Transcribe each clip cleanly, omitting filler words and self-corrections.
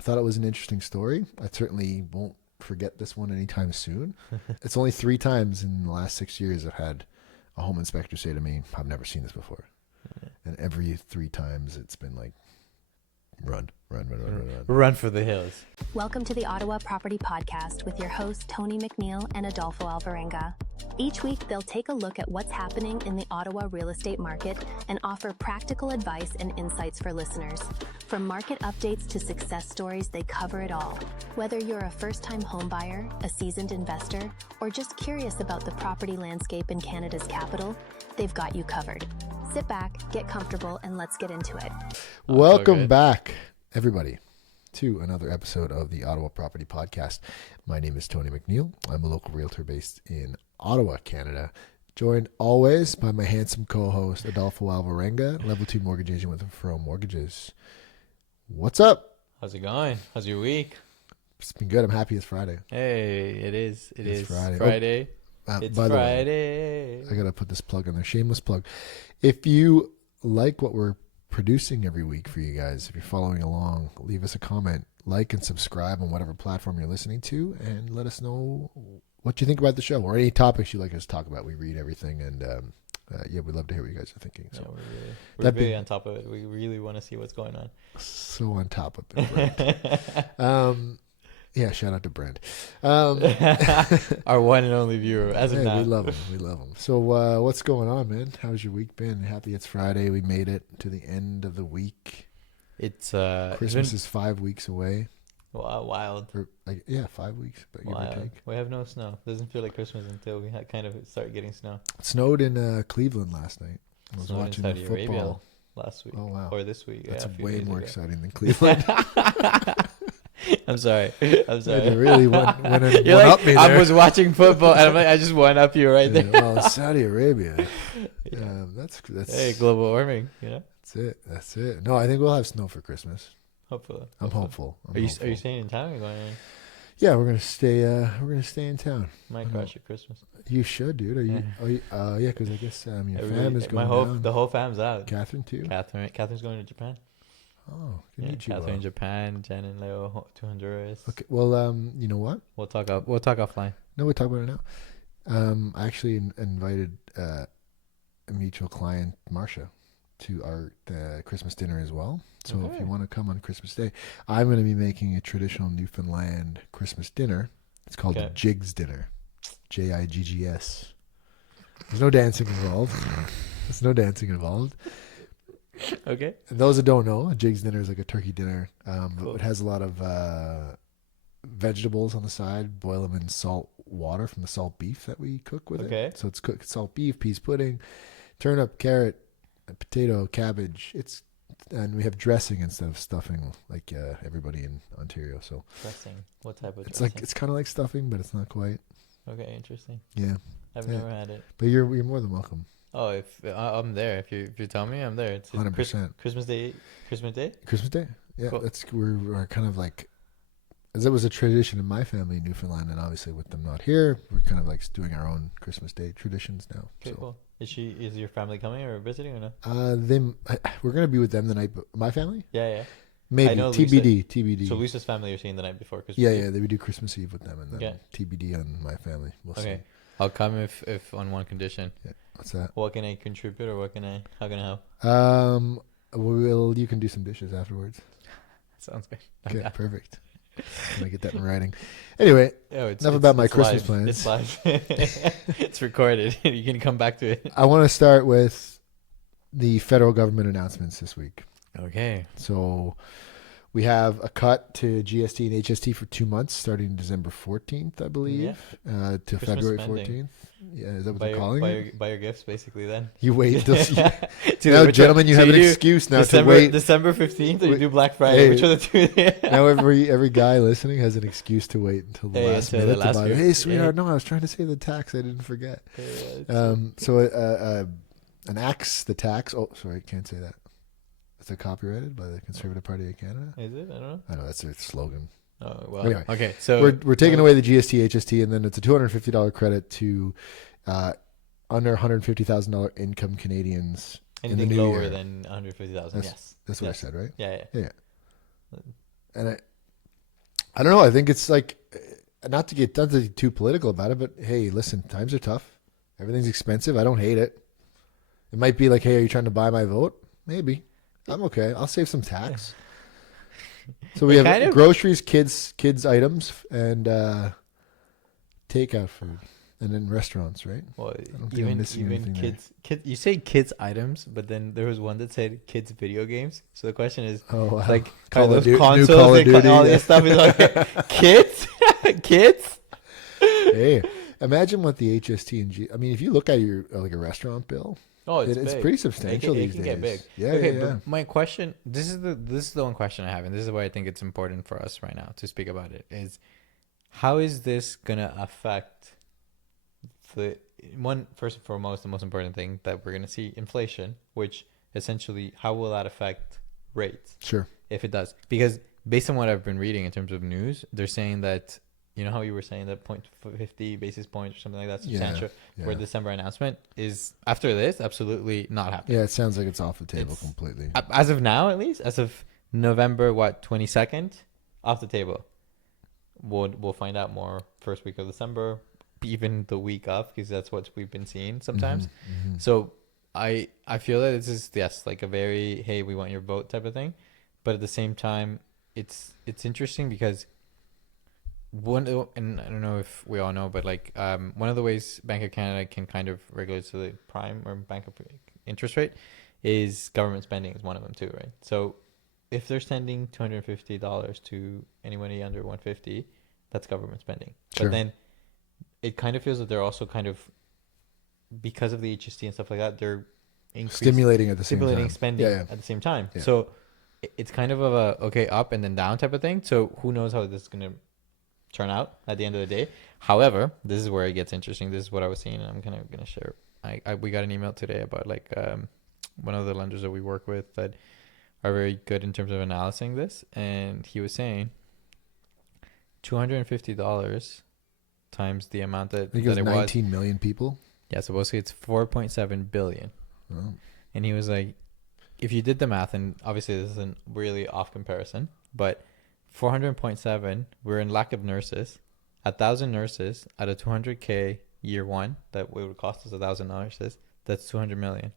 I thought it was an interesting story. I certainly won't forget this one anytime soon. It's only 3 times in the last 6 years I've had a home inspector say to me, I've never seen this before. And every 3 times it's been like, run. Run for the hills. Welcome to the Ottawa Property Podcast with your hosts Tony McNeil and ADOLFO ALVARENGA. Each week, they'll take a look at what's happening in the Ottawa real estate market and offer practical advice and insights for listeners. From market updates to success stories, they cover it all. Whether you're a first-time homebuyer, a seasoned investor, or just curious about the property landscape in Canada's capital, they've got you covered. Sit back, get comfortable, and let's get into it. Welcome back, everybody, to another episode of the Ottawa Property Podcast. My name is Tony McNeil. I'm a local realtor based in Ottawa, Canada, joined always by my handsome co-host, ADOLFO ALVARENGA, Level 2 mortgage agent with Referral Mortgages. What's up? How's it going? How's your week? It's been good. I'm happy it's Friday. Hey, it is. It's Friday. Friday. It's Friday. Way, I got to put this plug in there. Shameless plug. If you like what we're producing every week for you guys, if you're following along, leave us a comment, like and subscribe on whatever platform you're listening to, and let us know what you think about the show or any topics you'd like us to talk about. We read everything, and we'd love to hear what you guys are thinking. So we're really on top of it. We really want to see what's going on. So on top of it, Brent. Yeah, shout out to Brent. Our one and only viewer, as of now. We love him. So what's going on, man? How's your week been? Happy it's Friday. We made it to the end of the week. It's Christmas is 5 weeks away. Wild. 5 weeks. But give or take. We have no snow. Doesn't feel like Christmas until we kind of start getting snow. It snowed in Cleveland last night. I was snowed watching in the Saudi football Arabia last week. Oh wow! Or this week. That's way more exciting than Cleveland. I'm sorry. You really went up me there. I was watching football, and I'm like, I just went up you right there. Well, Saudi Arabia. That's hey, global warming. You know. That's it. No, I think we'll have snow for Christmas. Hopefully. I'm hopeful. Are you staying in town or going in? Yeah, we're gonna stay. We're gonna stay in town. Might crash at Christmas. You should, dude. Are you? Yeah, because I guess your fam is going down. The whole fam's out. Catherine too. Catherine's going to Japan. Oh, Catherine, Japan. Jen and Leo to Honduras. Okay. Well, you know what? We'll talk offline. No, we'll talk about it now. I actually invited a mutual client, Marcia, to our Christmas dinner as well. So if you want to come on Christmas Day, I'm going to be making a traditional Newfoundland Christmas dinner. It's called the Jigs Dinner. Jiggs. There's no dancing involved. Okay. And those that don't know, a Jigs dinner is like a turkey dinner. Cool. It has a lot of vegetables on the side. Boil them in salt water from the salt beef that we cook with it. So it's cooked salt beef, peas pudding, turnip, carrot, potato, cabbage. And we have dressing instead of stuffing, like everybody in Ontario. So dressing. What type of dressing? It's kind of like stuffing, but it's not quite. Okay, interesting. Yeah. I've never had it. But you're more than welcome. Oh, if I'm there, if you tell me, I'm there. It's 100%. Christmas Day. Christmas Day. Yeah, cool. We're kind of like, as it was a tradition in my family in Newfoundland, and obviously with them not here, we're kind of like doing our own Christmas Day traditions now. Okay, cool. Is your family coming or visiting or no? We're gonna be with them the night. My family? Yeah. Maybe TBD. So Lisa's family you're seeing the night before Christmas. Yeah. They would do Christmas Eve with them, and then TBD on my family. We'll see. I'll come if on one condition. Yeah. What's that? What can I contribute or how can I help? You can do some dishes afterwards. Sounds good. Okay, perfect. Can I get that in writing? Anyway, enough about my Christmas plans. It's live. It's recorded. You can come back to it. I want to start with the federal government announcements this week. Okay. So we have a cut to GST and HST for 2 months, starting December 14th, I believe, to Christmas February spending. 14th. Yeah, is that what they're calling it? Buy your gifts, basically, then. You wait until... Now, gentlemen, you have an excuse now to wait. December 15th, or you do Black Friday? Which are the two? Now every guy listening has an excuse to wait until the last minute to buy. Hey, sweetheart, no, I was trying to say the tax. I didn't forget. An axe the tax. Oh, sorry, can't say that. Is it copyrighted by the Conservative Party of Canada? Is it? I don't know. I know, that's their slogan. Oh, well. Anyway, okay, so we're taking away the GST, HST, and then it's a $250 credit to under $150,000 income Canadians. Anything in the new lower year. than $150,000. Yes. That's what I said, right? Yeah. And I don't know. I think it's like, not to get too political about it, but hey, listen, times are tough. Everything's expensive. I don't hate it. It might be like, hey, are you trying to buy my vote? Maybe. I'm okay. I'll save some tax. So we It kind have of- groceries, kids items, and takeout food, and then restaurants, right? Well, don't think I'm missing anything there. kids. You say kids items, but then there was one that said kids video games. So the question is, Oh, wow. like, Call are of those Duty- new consoles Call of and Duty, all yeah. this stuff is like kids, kids. Hey, imagine what the HST and G. I mean, if you look at your like a restaurant bill, Oh, it's it's big. pretty substantial it these can days. get big. Yeah, Okay, yeah. but my question, this is the one question I have, and this is why I think it's important for us right now to speak about it, is how is this gonna affect the one, first and foremost, the most important thing that we're gonna see, inflation, which essentially, how will that affect rates Sure. if it does? Because based on what I've been reading in terms of news, they're saying that, you know how you were saying that 0.50 basis points or something like that substantial for yeah. December announcement is after this absolutely not happening. Yeah, it sounds like it's off the table It's- completely. As of now, at least, as of November 22nd, off the table. We'll find out more first week of December, even the week of, because that's what we've been seeing sometimes. Mhm. So I feel that this is, yes, like a very, hey, we want your vote type of thing, but at the same time, it's interesting because and I don't know if we all know, but like one of the ways Bank of Canada can kind of regulate the prime or bank of interest rate is government spending is one of them too, right? So if they're sending $250 to anybody under 150, that's government spending. Sure. But then it kind of feels that they're also kind of, because of the HST and stuff like that, they're Stimulating at the same stimulating time. spending Yeah, yeah. at the same time. Yeah. So it's kind of a okay, up and then down type of thing. So who knows how this is gonna turn out at the end of the day. However, this is where it gets interesting. This is what I was seeing, and I'm kind of gonna share. We got an email today about like one of the lenders that we work with that are very good in terms of analyzing this, and he was saying $250 times the amount I think it was it 19 million people. Yeah, so basically it's 4.7 billion. Oh. And he was like, if you did the math, and obviously this isn't really off comparison, but 400.7, we're in lack of nurses. 1,000 nurses at a 200K year one, that would cost us 1,000 nurses. That's 200 million.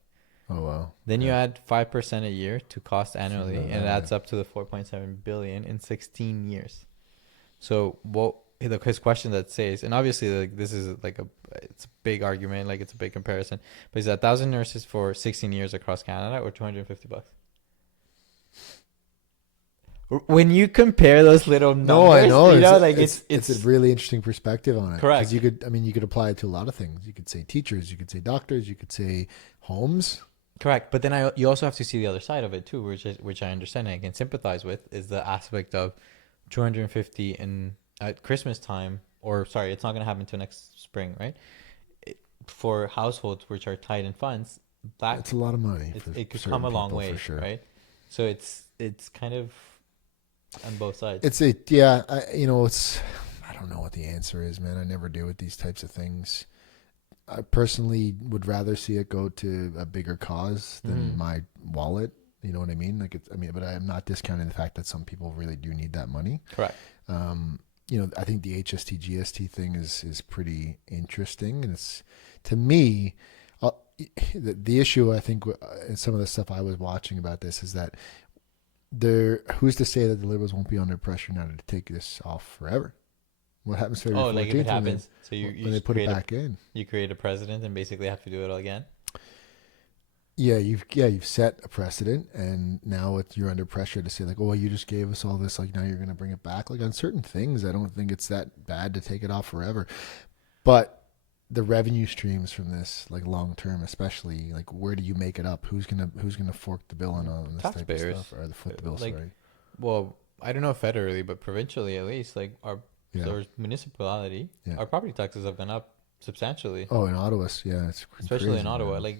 Oh, wow. Then you add 5% a year to cost annually, and it Yeah. adds up to the 4.7 billion in 16 years. So what his question that says, and obviously like this is like it's a big argument, like it's a big comparison, but is that 1,000 nurses for 16 years across Canada or $250? When you compare those little numbers, No, I know. you know, like it's a really interesting perspective on it. Correct. 'Cause you could apply it to a lot of things. You could say teachers, you could say doctors, you could say homes. correct. But then you also have to see the other side of it too, which I understand and I can sympathize with, is the aspect of 250 in at Christmas time, or sorry, it's not going to happen until next spring, right? For households which are tight in funds, It's a lot of money. it could certain come a long people, way, for sure. right? So it's kind of on both sides. It's I don't know what the answer is, man. I never do with these types of things. I personally would rather see it go to a bigger cause than my wallet. You know what I mean? But I'm not discounting the fact that some people really do need that money. Correct. I think the HST GST thing is pretty interesting, and it's, to me, the issue I think in some of the stuff I was watching about this is that who's to say that the Liberals won't be under pressure now to take this off forever? What happens February 14th? Like if it happens, so when they put it back in? You create a president and basically have to do it all again. Yeah, you've set a precedent, and now you're under pressure to say like, oh, well, you just gave us all this, like now you're going to bring it back. Like on certain things, I don't think it's that bad to take it off forever, but the revenue streams from this, like long term, especially, like where do you make it up? Who's gonna fork the bill on all this type of Taxpayers. stuff, or the foot the bill? Like, sorry. Well, I don't know federally, but provincially at least, like our municipality, our property taxes have gone up substantially. Oh, in Ottawa, yeah, it's especially crazy, in Ottawa. man. Like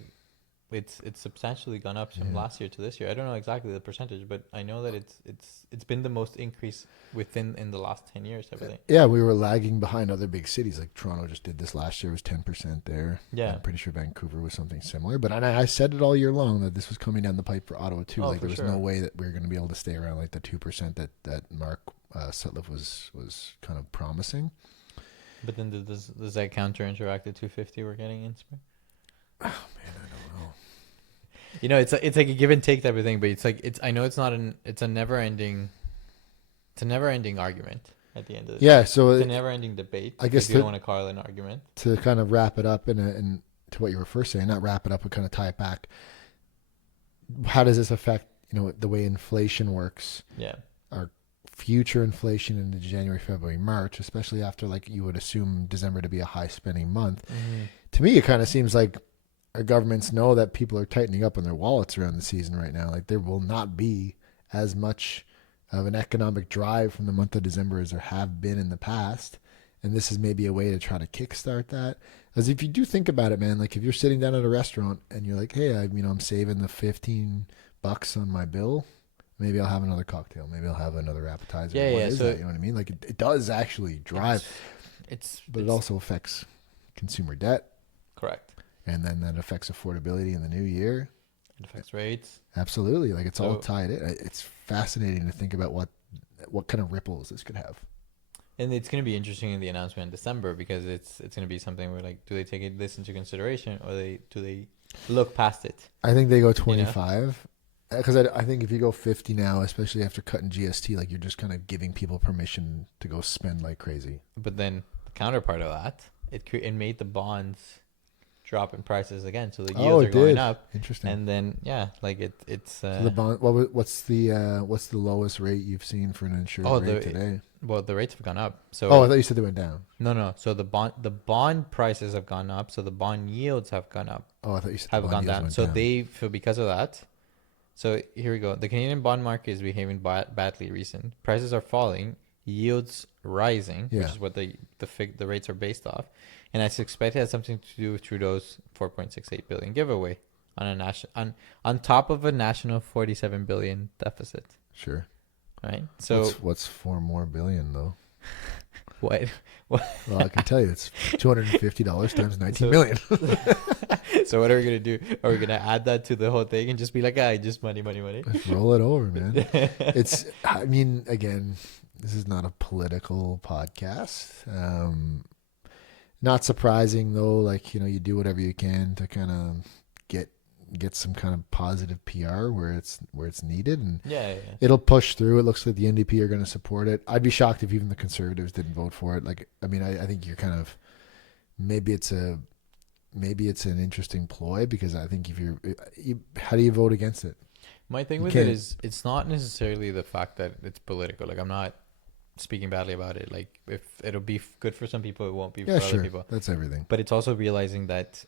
it's substantially gone up from last year to this year. I don't know exactly the percentage, but I know that it's been the most increase in the last 10 years, everything. Yeah, we were lagging behind other big cities. Like Toronto just did this last year. It was 10% there. Yeah. I'm pretty sure Vancouver was something similar. But I said it all year long that this was coming down the pipe for Ottawa too. Oh, like for there was sure. no way that we were going to be able to stay around like the 2% that Mark Sutliff was kind of promising. But then does that counter interact the 250 we're getting in spring? Oh man, I don't know. You know, it's like a give and take type of thing, but I know it's not it's a never ending argument at the end of the Yeah, day. so It's a never ending debate. I guess you don't want to call it an argument. To kind of wrap it up and to what you were first saying, not wrap it up, but kind of tie it back. How does this affect, the way inflation works? Yeah. Our future inflation into January, February, March, especially after like you would assume December to be a high spending month. Mm-hmm. To me, it kind of seems like our governments know that people are tightening up on their wallets around the season right now. Like there will not be as much of an economic drive from the month of December as there have been in the past. And this is maybe a way to try to kickstart that. As if you do think about it, man, like if you're sitting down at a restaurant and you're like, hey, I'm saving the $15 on my bill. Maybe I'll have another cocktail. Maybe I'll have another appetizer. Yeah, What yeah. is So that? You know what I mean? Like it does actually drive, but it it's also affects consumer debt. correct. And then that affects affordability in the new year. It affects rates. Absolutely. Like it's all So- tied in. It's fascinating to think about what kind of ripples this could have. And it's going to be interesting in the announcement in December because it's going to be something where like, do they take this into consideration or do they look past it? I think they go 25 because I think if you go 50 now, especially after cutting GST, like you're just kind of giving people permission to go spend like crazy. But then the counterpart of that, it made the bonds drop in prices again, so the yields are going up. Interesting. And then it's So the bond. What's the lowest rate you've seen for an insured rate today? well, the rates have gone up. So I thought you said they went down. no. So the bond prices have gone up. So the bond yields have gone up. Oh, I thought you said Have the gone bond yields down. went So down. because of that. So here we go. The Canadian bond market is behaving badly recent. Prices are falling, yields rising, Yeah. which is what the rates are based off. And I suspect it has something to do with Trudeau's 4.68 billion giveaway on top of a national 47 billion deficit, Sure. right? So what's 4 more billion though? what? Well, I can tell you it's $250 times 19 So- million. So what are we gonna do? Are we gonna add that to the whole thing and just be like, just money? Just roll it over, man. Again, this is not a political podcast. Not surprising though, like, you do whatever you can to kind of get some kind of positive PR where it's needed, and Yeah. it'll push through. It looks like the NDP are going to support it. I'd be shocked if even the Conservatives didn't vote for it. Like, I think you're kind of, maybe it's an interesting ploy, because I think how do you vote against it? My thing You with can't- it is it's not necessarily the fact that it's political. Like, I'm not speaking badly about it. Like, if it'll be good for some people, it won't be for Yeah, other sure. people. That's everything. But it's also realizing that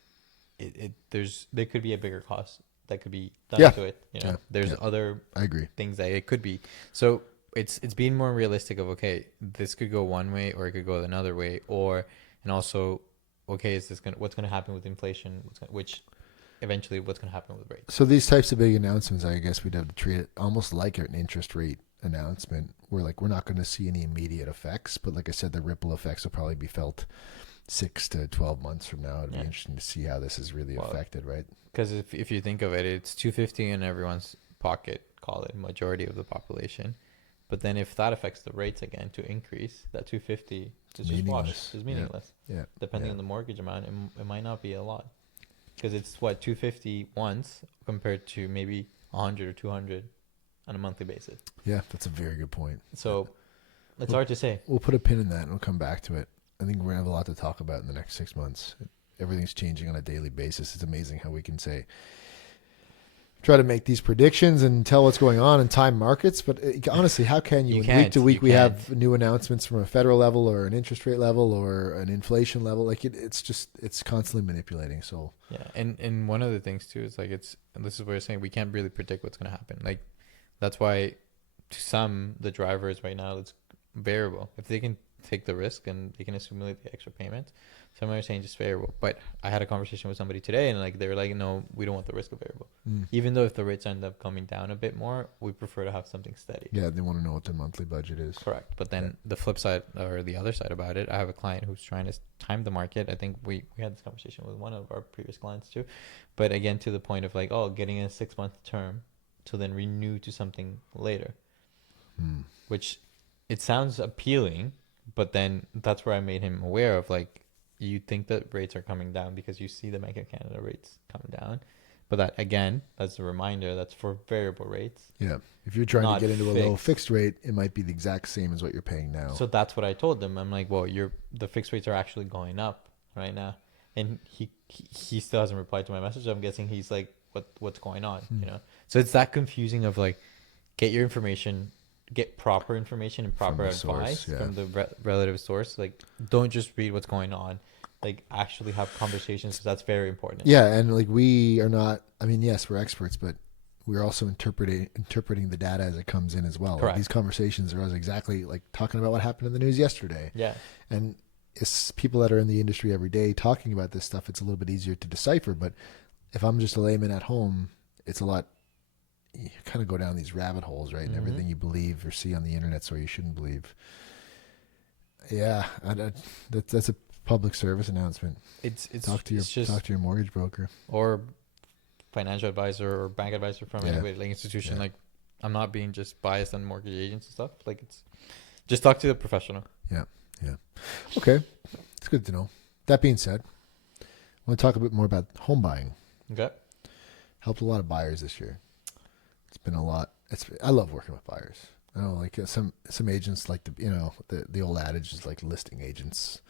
there could be a bigger cost that could be done Yeah. to it. Yeah. There's Yeah. other I agree. things that it could be. So it's being more realistic of, okay, this could go one way or it could go another way, and also, okay, what's gonna happen with inflation? What's gonna happen with rates? So these types of big announcements, I guess we'd have to treat it almost like an interest rate announcement, where like we're not going to see any immediate effects, but like I said, the ripple effects will probably be felt 6 to 12 months from now. It'd be interesting to see how this is really affected, right? Because if you think of it, it's 250 in everyone's pocket, call it majority of the population. But then if that affects the rates again to increase, that 250 is just washed. It's meaningless. Yeah. Depending on the mortgage amount, it might not be a lot. Because it's 250 once compared to maybe 100 or 200 on a monthly basis. Yeah, that's a very good point. So it's hard to say. We'll put a pin in that and we'll come back to it. I think we're going to have a lot to talk about in the next 6 months. Everything's changing on a daily basis. It's amazing how we can try to make these predictions and tell what's going on in time markets. But honestly, how can you? Week to week, we have new announcements from a federal level or an interest rate level or an inflation level. Like it's constantly manipulating. So yeah, and one of the things too is like and this is what we're saying, we can't really predict what's going to happen. Like, that's why to some, the drivers right now, it's variable. If they can take the risk and they can accumulate the extra payments. Some are saying just variable. But I had a conversation with somebody today, and like they were like, no, we don't want the risk of variable. Even though if the rates end up coming down a bit more, we prefer to have something steady. Yeah, they want to know what their monthly budget is. Correct. But then the flip side, or the other side about it, I have a client who's trying to time the market. I think we had this conversation with one of our previous clients too. But again, to the point of like, getting a 6-month term to then renew to something later, which it sounds appealing, but then that's where I made him aware of like, you think that rates are coming down because you see the Bank of Canada rates coming down. But that, again, that's a reminder, that's for variable rates. Yeah. If you're trying to get into fixed. a low fixed rate, it might be the exact same as what you're paying now. So that's what I told them. I'm like, well, the fixed rates are actually going up right now. And he still hasn't replied to my message. I'm guessing he's like, what's going on? You know? So it's that confusing of like, get your information, get proper information and proper advice from the relative source. Like, don't just read what's going on. Like, actually have conversations, because that's very important. Yeah, and like we are not. I mean, yes, we're experts, but we're also interpreting the data as it comes in as well. Correct. Like, these conversations are exactly like talking about what happened in the news yesterday. Yeah. And it's people that are in the industry every day talking about this stuff. It's a little bit easier to decipher. But if I'm just a layman at home, it's a lot. You kind of go down these rabbit holes, right? And everything you believe or see on the internet, so you shouldn't believe. Yeah, that's a public service announcement. It's talk to your mortgage broker or financial advisor or bank advisor from any like institution. Like, I'm not being just biased on mortgage agents and stuff. Like, it's just talk to the professional. Yeah. Okay, it's good to know. That being said, I want to talk a bit more about home buying. Okay. Helped a lot of buyers this year. It's been a lot. I love working with buyers. I know, like some agents like the old adage is like listing agents,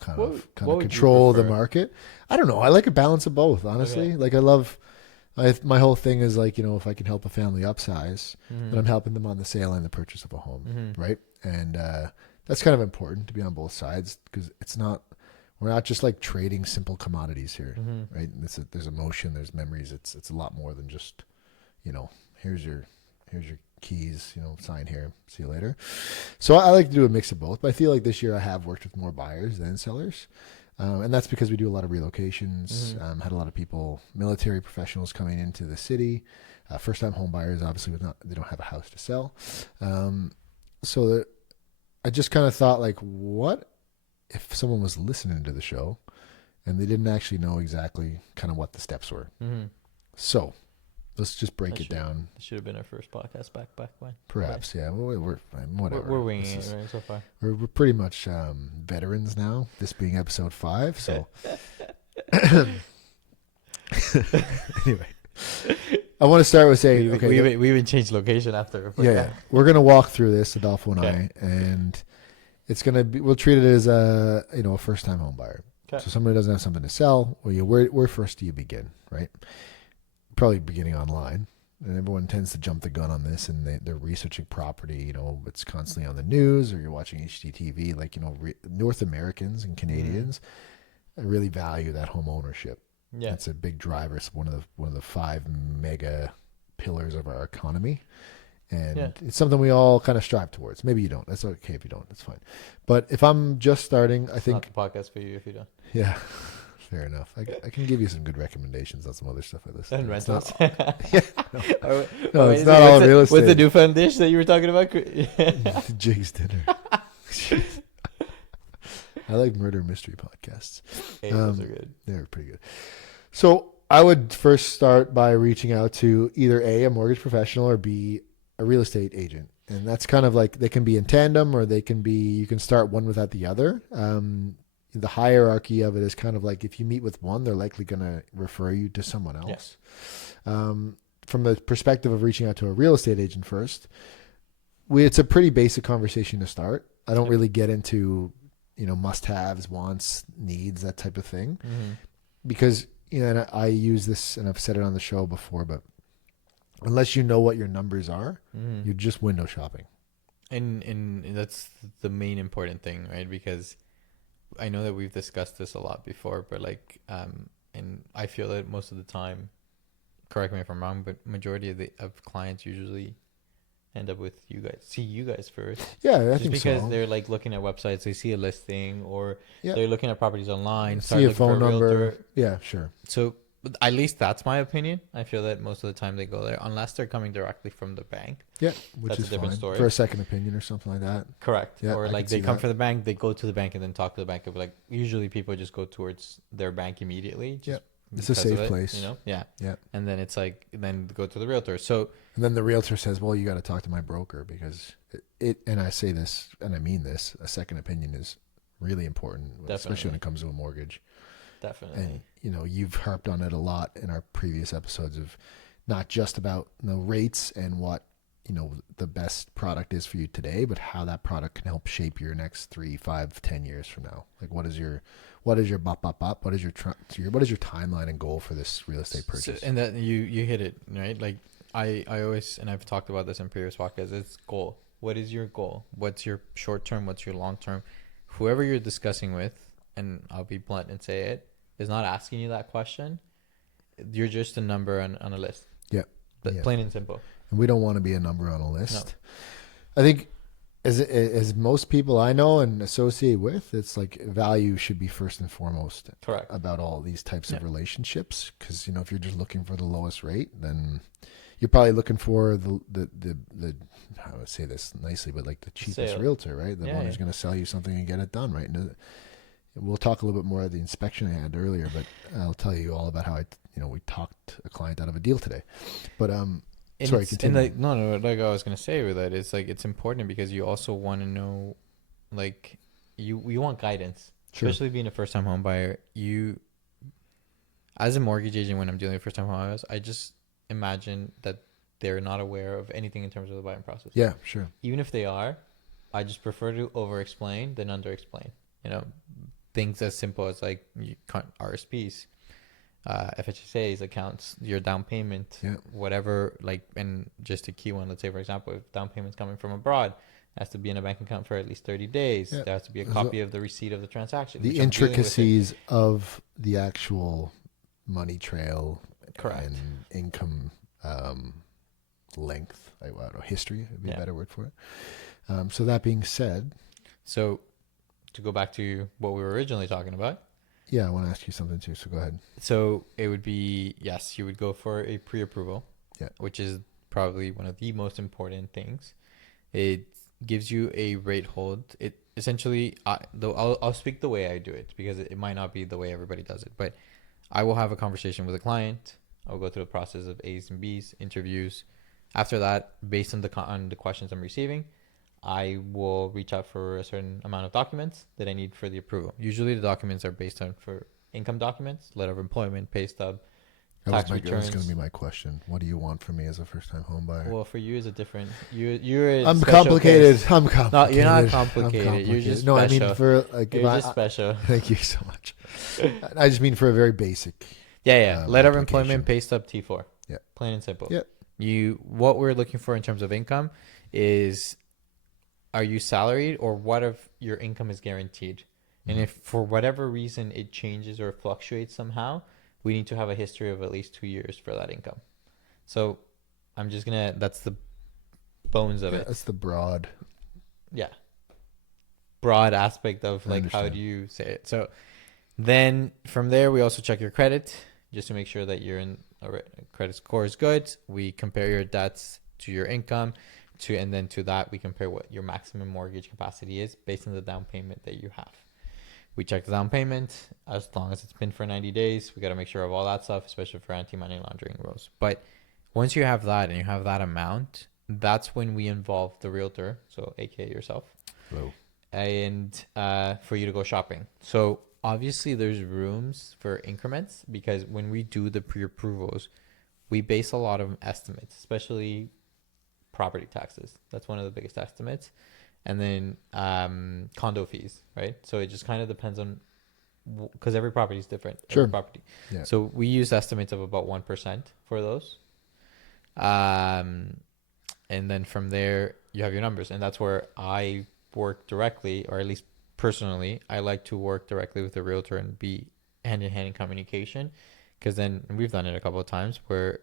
kind of control the market. I don't know. I like a balance of both, honestly. Okay. Like my whole thing is like, if I can help a family upsize, then I'm helping them on the sale and the purchase of a home, right? And that's kind of important to be on both sides, because we're not just like trading simple commodities here, right? And there's emotion, there's memories. It's a lot more than just, here's your keys, sign here, see you later. So I like to do a mix of both, but I feel like this year I have worked with more buyers than sellers. And that's because we do a lot of relocations, had a lot of people, military professionals coming into the city, first time home buyers, obviously they don't have a house to sell. So I just kind of thought, like, what if someone was listening to the show and they didn't actually know exactly kind of what the steps were? So let's just break it down. This should have been our first podcast back when. Perhaps, yeah. We're whatever. We're winging it right so far. We're pretty much veterans now. This being episode 5, so anyway, I want to start with saying we even changed location after. Yeah, we're gonna walk through this, Adolfo and I, and it's gonna be. We'll treat it as a first time home buyer. Okay. So somebody doesn't have something to sell. Well, where first do you begin, right? Probably beginning online, and everyone tends to jump the gun on this, and they're researching property. It's constantly on the news, or you're watching HGTV. Like North Americans and Canadians really value that home ownership. Yeah, it's a big driver. It's one of the 5 mega pillars of our economy, and it's something we all kind of strive towards. Maybe you don't. That's okay if you don't. That's fine. But if I'm just starting, I think not the podcast for you if you don't. Yeah. Fair enough. I can give you some good recommendations on some other stuff I listen to. And rentals. No, it's not all real estate. What's the newfound dish that you were talking about? Jig's dinner. I like murder mystery podcasts. Hey, those are good. They're pretty good. So I would first start by reaching out to either a mortgage professional, or B, a real estate agent. And that's kind of like, they can be in tandem, or you can start one without the other. The hierarchy of it is kind of like, if you meet with one, they're likely going to refer you to someone else. Yeah. From the perspective of reaching out to a real estate agent first, it's a pretty basic conversation to start. I don't really get into, must-haves, wants, needs, that type of thing, because, and I use this, and I've said it on the show before, but unless you know what your numbers are, you're just window shopping. And that's the main important thing, right? Because I know that we've discussed this a lot before, but and I feel that most of the time, correct me if I'm wrong, but majority of clients usually end up with you guys, see you guys first. Yeah, I Just think because so. they're like looking at websites, they see a listing, or Yeah. they're looking at properties online, start See a looking for phone a number. realtor. Yeah, sure. So at least that's my opinion. I feel that most of the time they go there, unless they're coming directly from the bank. Yeah, which That's is a different fine. story. For a second opinion or something like that. Correct. Yeah, Or I like could they see come that. from the bank, they go to the bank and then talk to the bank. But like usually people just go towards their bank immediately. Just It's a because of safe it, place. you know? Yeah. Yeah. And then it's like, then go to the realtor. So And then the realtor says, well, you got to talk to my broker because and I say this and I mean this, a second opinion is really important, especially when it comes to a mortgage. definitely. And, you know, you've harped on it a lot in our previous episodes of not just about rates and what, you know, the best product is for you today, but how that product can help shape your next 3, 5, 10 years from now. Like what is your what is your your timeline and goal for this real estate purchase? So, and that you hit it, right? Like I always, and I've talked about this in previous podcasts, it's goal. What is your goal? What's your short term? What's your long term? Whoever you're discussing with, and I'll be blunt and say it, is not asking you that question. You're just a number on a list. Yeah. Plain and simple. And we don't want to be a number on a list. No. I think as most people I know and associate with, it's like value should be first and foremost. Correct. About all these types of relationships. Because, you know, if you're just looking for the lowest rate, then you're probably looking for the I would say this nicely, but like the cheapest realtor, right? The one who's going to sell you something and get it done, right? And we'll talk a little bit more at the inspection I had earlier, but I'll tell you all about how we talked a client out of a deal today. But sorry, continue. And like like I was gonna say with that, it's like it's important because you also want to know, like you want guidance, Sure. especially being a first time home buyer. You, as a mortgage agent, when I'm dealing with first time home buyers, I just imagine that they're not aware of anything in terms of the buying process. Yeah, sure. Even if they are, I just prefer to over explain than under explain. You know, things as simple as like you can't RSPs. FHSA's accounts, your down payment, whatever, like, and just a key one, let's say, for example, if down payment's coming from abroad, it has to be in a bank account for at least 30 days. There has to be a copy of the receipt of the transaction. The intricacies of the actual money trail. Correct. And income length, I don't know, history would be a better word for it. So that being said. So to go back to what we were originally talking about. Yeah, I want to ask you something too, so go ahead. So it would be, yes, you would go for a pre-approval, which is probably one of the most important things. It gives you a rate hold. It essentially, I'll speak the way I do it because it might not be the way everybody does it, but I will have a conversation with a client. I'll go through the process of A's and B's, interviews. After that, based on the questions I'm receiving, I will reach out for a certain amount of documents that I need for the approval. Usually the documents are based on for income documents, letter of employment, pay stub, tax returns. That was going to be my question. What do you want from me as a first-time home buyer? Well, for you is a different. You're. I'm complicated. Case. I'm complicated. No, you're not complicated. You're just special. I mean for like. You're just special. Thank you so much. I just mean for a very basic. Yeah. Letter of employment, pay stub, T4. Yeah. Plain and simple. Yeah. What we're looking for in terms of income is, are you salaried or what if your income is guaranteed? And if for whatever reason it changes or fluctuates somehow, we need to have a history of at least 2 years for that income. So I'm just that's the bones of it. That's the broad. Yeah. Broad aspect of like, how do you say it? So then from there, we also check your credit just to make sure that you're in a credit score is good. We compare your debts to your income. And then to that, we compare what your maximum mortgage capacity is based on the down payment that you have. We check the down payment as long as it's been for 90 days. We got to make sure of all that stuff, especially for anti-money laundering rules. But once you have that and you have that amount, that's when we involve the realtor, so aka yourself, Hello. And for you to go shopping. So obviously there's rooms for increments because when we do the pre-approvals, we base a lot of estimates, especially property taxes. That's one of the biggest estimates. And then condo fees, right? So it just kind of depends on, because every property is different. Sure. Every property. Yeah. So we use estimates of about 1% for those. And then from there, you have your numbers. And that's where I work directly, or at least personally, I like to work directly with the realtor and be hand-in-hand in communication. Because then, and we've done it a couple of times, where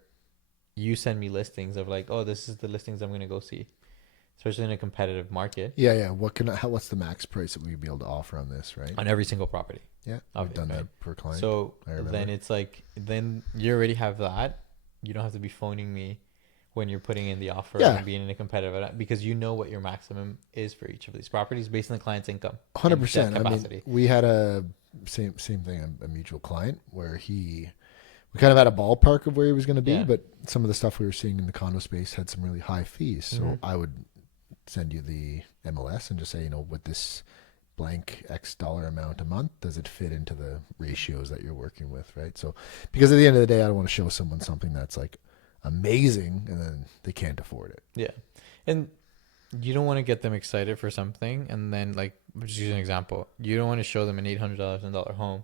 you send me listings of like, oh, this is the listings I'm going to go see. especially in a competitive market Yeah. What's the max price that we'd be able to offer on this, right? on every single property. Yeah, of we've it, done right? that per client. So I remember. then it's like, then you already have that. You don't have to be phoning me when you're putting in the offer Yeah. and being in a competitive, because you know what your maximum is for each of these properties based on the client's income. 100%. And I mean, capacity. we had a same thing, a mutual client where we kind of had a ballpark of where he was going to be, Yeah. but some of the stuff we were seeing in the condo space had some really high fees. So Mhm. I would send you the MLS and just say, with this blank X dollar amount a month, does it fit into the ratios that you're working with, right? So, because at the end of the day, I don't want to show someone something that's like amazing and then they can't afford it. Yeah. And you don't want to get them excited for something, and then, like, just use an example. You don't want to show them an $800,000 home,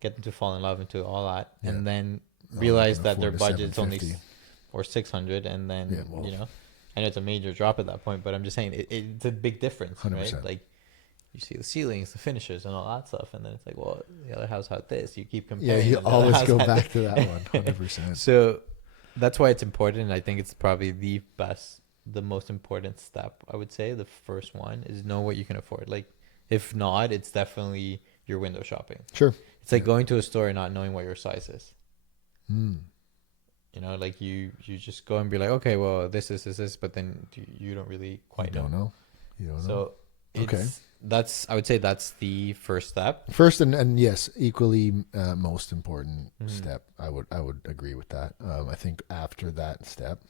get them to fall in love into all that, Yeah. and then Oh, realize I can that their afford a budget's only 750. or 600, and then Yeah, well. I know it's a major drop at that point, but I'm just saying it's a big difference, 100%. right? Like, you see the ceilings, the finishes, and all that stuff, and then it's like, well, the other house had this. You keep comparing. Yeah, you and the other always house go had back this. to that one, 100%. So that's why it's important, and I think it's probably the most important step. I would say the first one is know what you can afford. Like, if not, it's definitely your window shopping. Sure. It's like going to a store and not knowing what your size is. Mm. Like you just go and be like, okay, well, this, but then you don't really quite You don't know. You don't know. So Okay. I would say that's the first step. First and yes, equally most important Mhm. step. I would agree with that. I think after that step,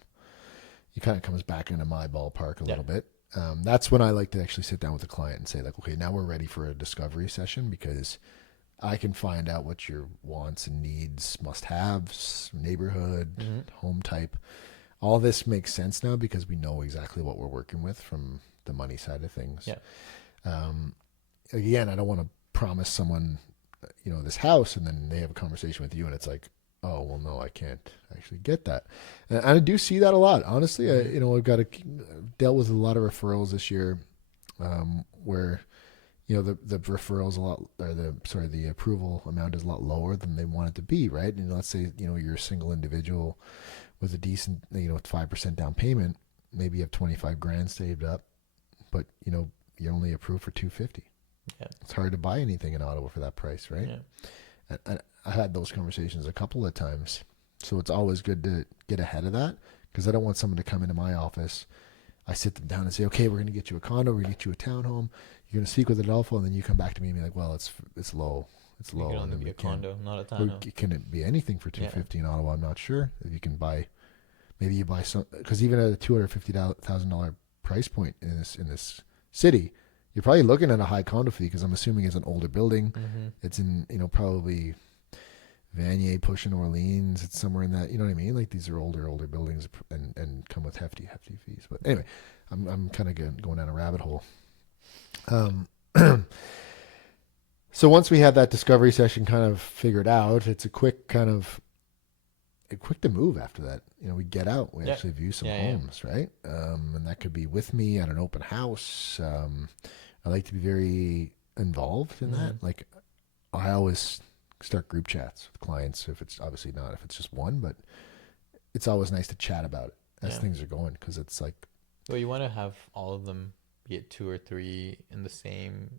it kind of comes back into my ballpark a little bit. That's when I like to actually sit down with the client and say, like, okay, now we're ready for a discovery session, because I can find out what your wants and needs, must-haves, neighborhood, Mhm. home type. All this makes sense now because we know exactly what we're working with from the money side of things. Yeah. Again, I don't want to promise someone, this house, and then they have a conversation with you, and it's like, oh, well, no, I can't actually get that. And I do see that a lot, honestly. I've dealt with a lot of referrals this year, where the referrals the approval amount is a lot lower than they want it to be, right? And let's say you're a single individual with a decent 5% down payment, maybe you have 25 grand saved up, but you're only approved for 250. Yeah. It's hard to buy anything in Ottawa for that price, right? Yeah. And I had those conversations a couple of times, so it's always good to get ahead of that, because I don't want someone to come into my office. I sit them down and say, okay, we're going to get you a condo, we're going to get you a townhome. You're going to speak with Adolfo, and then you come back to me and be like, well, it's low. It's It low. could And only then be we a can't- condo, not a townhome. Can it be anything for 250 in Ottawa? I'm not sure. If you can buy, maybe you buy some, because even at a $250,000 price point in this city, you're probably looking at a high condo fee, because I'm assuming it's an older building. Mhm. It's in probably Vanier pushing Orleans. It's somewhere in that, you know what I mean? Like, these are older buildings and come with hefty fees. But anyway, I'm kind of going down a rabbit hole. So once we had that discovery session kind of figured out, it's quick to move after that. We get out, we actually view some homes, right? And that could be with me at an open house. I like to be very involved in that. Like, I always start group chats with clients, if it's just one, but it's always nice to chat about it as things are going, because it's like, Well, you want to have all of them, be it 2 or 3, in the same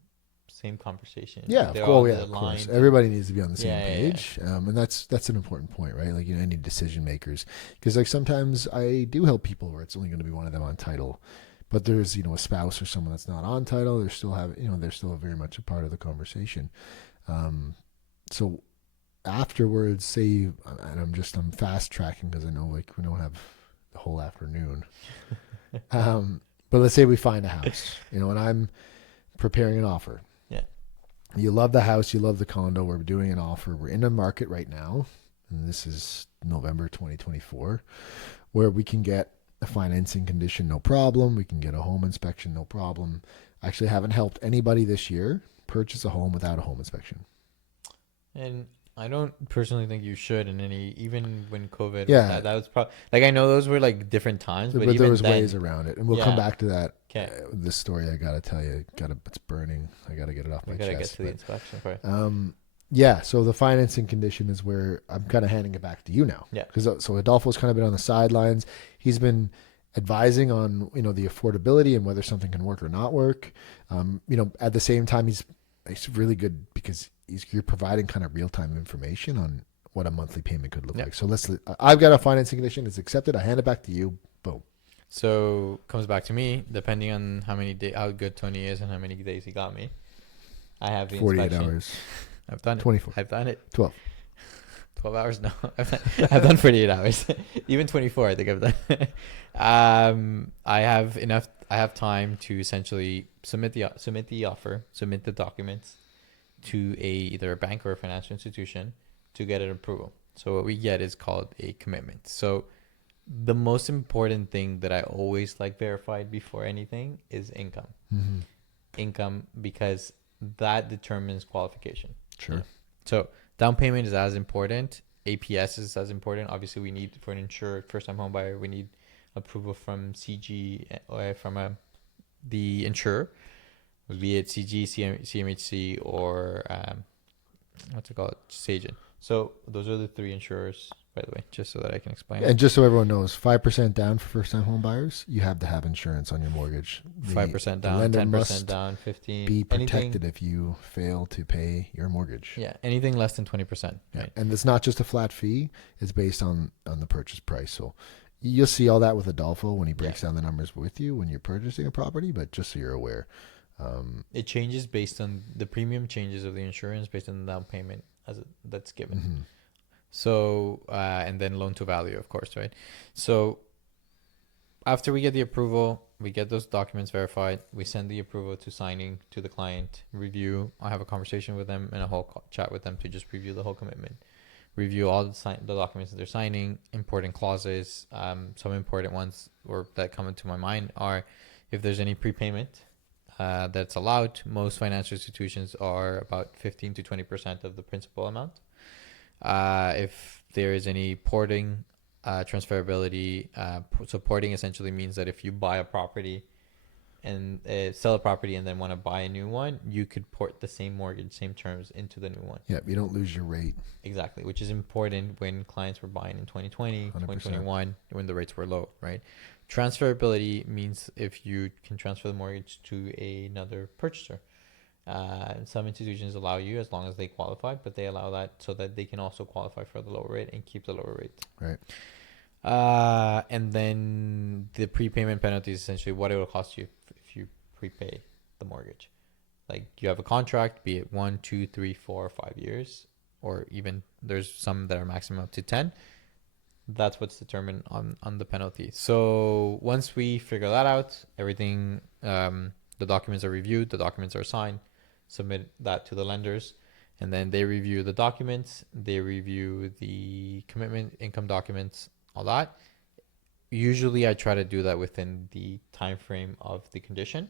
conversation. yeah, They're of all course, aligned. everybody needs to be on the same Yeah, yeah, page. And that's an important point, right? Like, any decision makers, because like sometimes I do help people where it's only going to be one of them on title, but there's a spouse or someone that's not on title. They're still very much a part of the conversation. So afterwards, say, and I'm fast tracking because I know, like, we don't have the whole afternoon. But let's say we find a house, and I'm preparing an offer. Yeah. You love the house, you love the condo. We're doing an offer. We're in the market right now, and this is November 2024, where we can get a financing condition, no problem. We can get a home inspection, no problem. I actually haven't helped anybody this year purchase a home without a home inspection. And I don't personally think you should even when COVID. Yeah. That was probably, like, I know those were like different times, but But even there was then, ways around it, and we'll come Yeah. back to that. Okay. This story, I gotta tell you, it's burning. I gotta get it off we my gotta chest. get to the inspection part. Yeah, so the financing condition is where I'm kind of handing it back to you now. Yeah. Because so Adolfo's kind of been on the sidelines. He's been advising on, the affordability and whether something can work or not work. At the same time, he's really good because you're providing kind of real-time information on what a monthly payment could look like. So I've got a financing condition. It's accepted. I hand it back to you. Boom. So comes back to me, depending on how good Tony is and how many days he got me. I have the 48 inspection. hours. I've done it. 24. I've done it. 12. 12 hours? No. I've done 48 hours. Even 24, I think I've done. I have time to essentially submit the offer, submit the documents to either a bank or a financial institution to get an approval. So what we get is called a commitment. So the most important thing that I always like verified before anything is income. Mm-hmm. Income, because that determines qualification. Sure. So down payment is as important. APS is as important. Obviously, we need, for an insured first-time home buyer, we need approval from CG or from the insurer, be it CG, CMHC, or what's it called, Sagen. So those are the three insurers, by the way, just so that I can explain. And just so everyone knows, 5% down for first-time home buyers. You have to have insurance on your mortgage. 5% down, 10% down, 15%. Be protected if you fail to pay your mortgage. Yeah, anything less than 20%. Right? Yeah. And it's not just a flat fee. It's based on the purchase price. So you'll see all that with Adolfo when he breaks down the numbers with you when you're purchasing a property, but just so you're aware. It changes based on the premium changes of the insurance based on the down payment that's given. Mm-hmm. So, and then loan to value, of course, right? So after we get the approval, we get those documents verified. We send the approval to signing to the client, review. I have a conversation with them and a whole chat with them to just review the whole commitment, review all the documents that they're signing, important clauses. Some important ones that come into my mind are if there's any prepayment that's allowed. Most financial institutions are about 15 to 20% of the principal amount. If there is any porting, transferability, so porting essentially means that if you buy a property and sell a property and then want to buy a new one, you could port the same mortgage, same terms into the new one. Yeah, you don't lose your rate. Exactly, which is important when clients were buying in 2020, 100%. 2021, when the rates were low, right? Transferability means if you can transfer the mortgage to another purchaser. Some institutions allow you as long as they qualify, but they allow that so that they can also qualify for the lower rate and keep the lower rate. Right. And then the prepayment penalty is essentially what it will cost you if you prepay the mortgage. Like you have a contract, be it 1, 2, 3, 4, or 5 years, or even there's some that are maximum up to 10. That's what's determined on the penalty. So once we figure that out, everything, the documents are reviewed, the documents are signed, submit that to the lenders, and then they review the documents, they review the commitment, income documents, all that. Usually I try to do that within the time frame of the condition,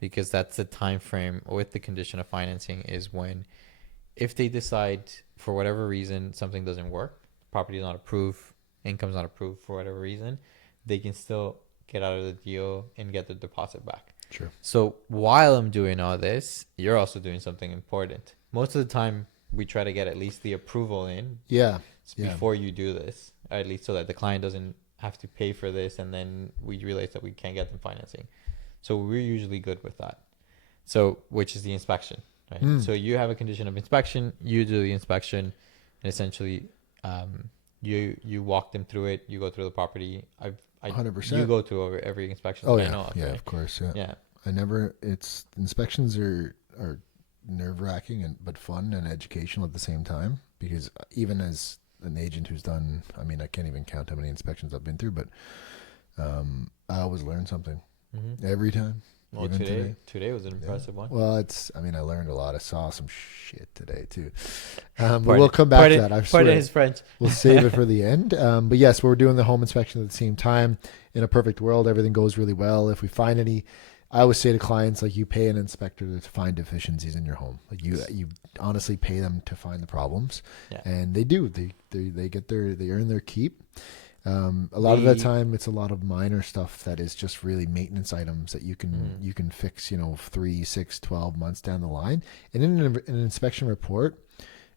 because that's the time frame with the condition of financing is when, if they decide for whatever reason something doesn't work, property is not approved, income's not approved for whatever reason, they can still get out of the deal and get the deposit back. Sure. So while I'm doing all this, you're also doing something important. Most of the time, we try to get at least the approval in. Before you do this, or at least so that the client doesn't have to pay for this, and then we realize that we can't get them financing. So we're usually good with that. So, which is the inspection, right? So you have a condition of inspection, you do the inspection, and essentially, you walk them through it. You go through the property. 100%. You go through every inspection. Oh that yeah, I know of, yeah, right? of course, Yeah. Inspections are nerve-wracking but fun and educational at the same time, because even as an agent who's done, I can't even count how many inspections I've been through, but I always learn something every time. Well, today was an impressive one. Well, I learned a lot. I saw some shit today too. But we'll come back to that. I swear. Pardon his French. We'll save it for the end. But yes, we're doing the home inspection at the same time. In a perfect world, everything goes really well. If we find any, I always say to clients, like, you pay an inspector to find deficiencies in your home. Like you honestly pay them to find the problems, and they do. They earn their keep. A lot of the time it's a lot of minor stuff that is just really maintenance items that you can fix, 3, 6, 12 months down the line. And in an inspection report,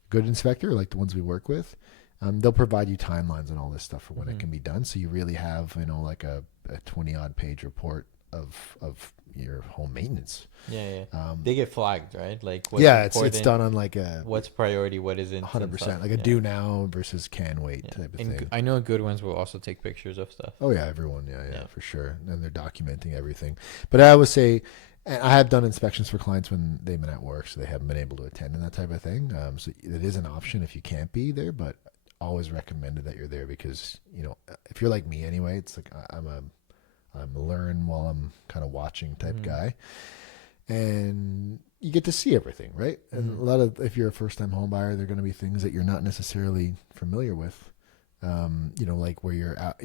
good inspector, like the ones we work with, They'll provide you timelines and all this stuff for when it can be done. So you really have, like a 20 odd page report of your home maintenance. They get flagged, right? Like what's it's done on like a what's priority, what isn't, 100%, like a do now versus can wait type of thing. I know good ones will also take pictures of stuff. Oh yeah, everyone, yeah, for sure, and they're documenting everything. But I would say, and I have done inspections for clients when they've been at work, so they haven't been able to attend and that type of thing. So it is an option if you can't be there, but always recommended that you're there because if you're like me anyway, it's like I'm a learn while I'm kind of watching type guy, and you get to see everything, right? And a lot of, if you're a first time home buyer, there are going to be things that you're not necessarily familiar with. Like where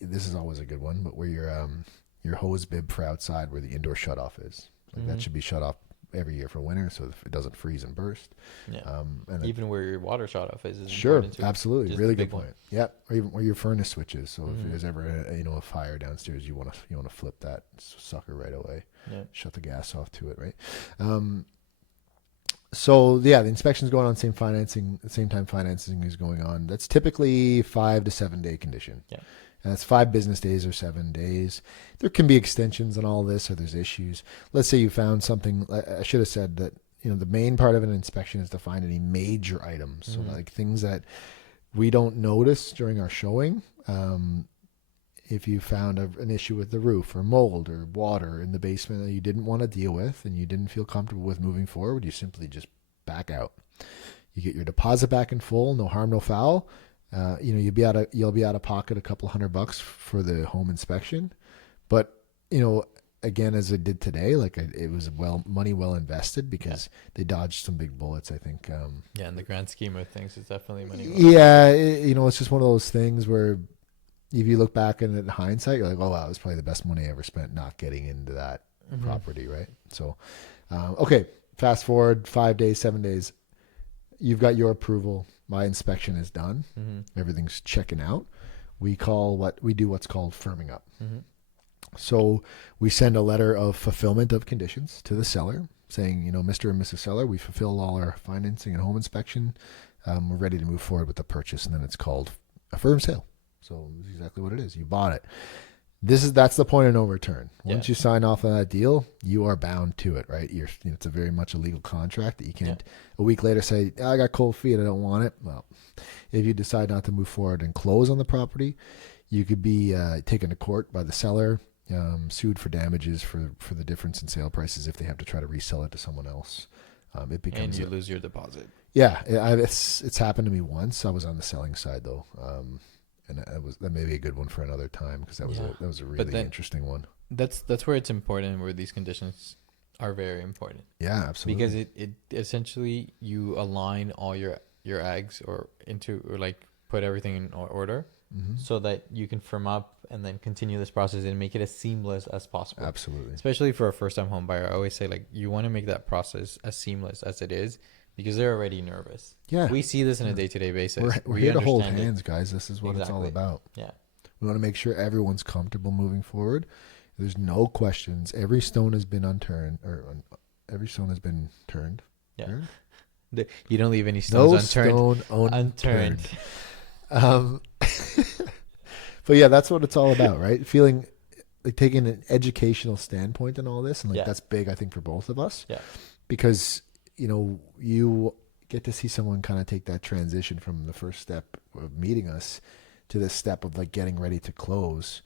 this is always a good one, but where your hose bib for outside where the indoor shut off is, like that should be shut off every year for winter so it doesn't freeze and burst. And even where your water shut off is sure, important too. absolutely, really good point. Yeah, or even where your furnace switches. So if there's ever a fire downstairs, you want to flip that sucker right away. Shut the gas off to it, right? So the inspection's going on, same time financing is going on. That's typically 5 to 7 day condition. And that's 5 business days or 7 days. There can be extensions on all this, or there's issues. Let's say you found something. I should have said that the main part of an inspection is to find any major items, so like things that we don't notice during our showing. If you found an issue with the roof or mold or water in the basement that you didn't want to deal with and you didn't feel comfortable with moving forward, you simply just back out. You get your deposit back in full, no harm, no foul. You'll be out of pocket a couple $100 for the home inspection, but again, as I did today, like it was money well invested because they dodged some big bullets. I think. In the grand scheme of things, it's definitely money. It's just one of those things where if you look back in hindsight, you're like, oh wow, it was probably the best money I ever spent not getting into that property, right? So, okay, fast forward 5 days, 7 days, you've got your approval. My inspection is done. Everything's checking out. We do what's called firming up. So we send a letter of fulfillment of conditions to the seller saying, Mr. and Mrs. Seller, we fulfilled all our financing and home inspection. We're ready to move forward with the purchase. And then it's called a firm sale. So it's exactly what it is. You bought it. That's the point of no return. Once you sign off on that deal, you are bound to it, right? It's a very much a legal contract that you can't a week later say, I got cold feet, I don't want it. Well, if you decide not to move forward and close on the property, you could be taken to court by the seller, sued for damages for the difference in sale prices if they have to try to resell it to someone else. It becomes and you lose your deposit. Yeah, it's happened to me once. I was on the selling side though. And that may be a good one for another time because that was a really interesting one. That's where it's important, where these conditions are very important. Yeah, absolutely. Because it essentially you align all your eggs or like put everything in order so that you can firm up and then continue this process and make it as seamless as possible. Absolutely. Especially for a first time home buyer, I always say like you want to make that process as seamless as it is. Because they're already nervous. Yeah. We see this on a day-to-day basis. We're here to hold hands, guys. This is what it's all about. Yeah. We want to make sure everyone's comfortable moving forward. There's no questions. Every stone has been unturned, or every stone has been turned. Yeah. You don't leave any stones unturned. Unturned. But yeah, that's what it's all about, right? Feeling like taking an educational standpoint in all this. And that's big, I think, for both of us. Yeah. Because you get to see someone kind of take that transition from the first step of meeting us to this step of like getting ready to close,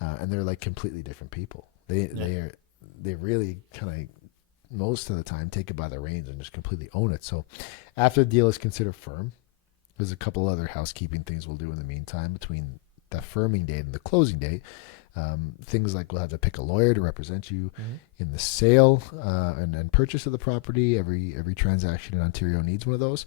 and they're like completely different people. They really kind of most of the time take it by the reins and just completely own it. So after the deal is considered firm, there's a couple other housekeeping things we'll do in the meantime between the firming date and the closing date. Things like we'll have to pick a lawyer to represent you in the sale and purchase of the property. Every transaction in Ontario needs one of those.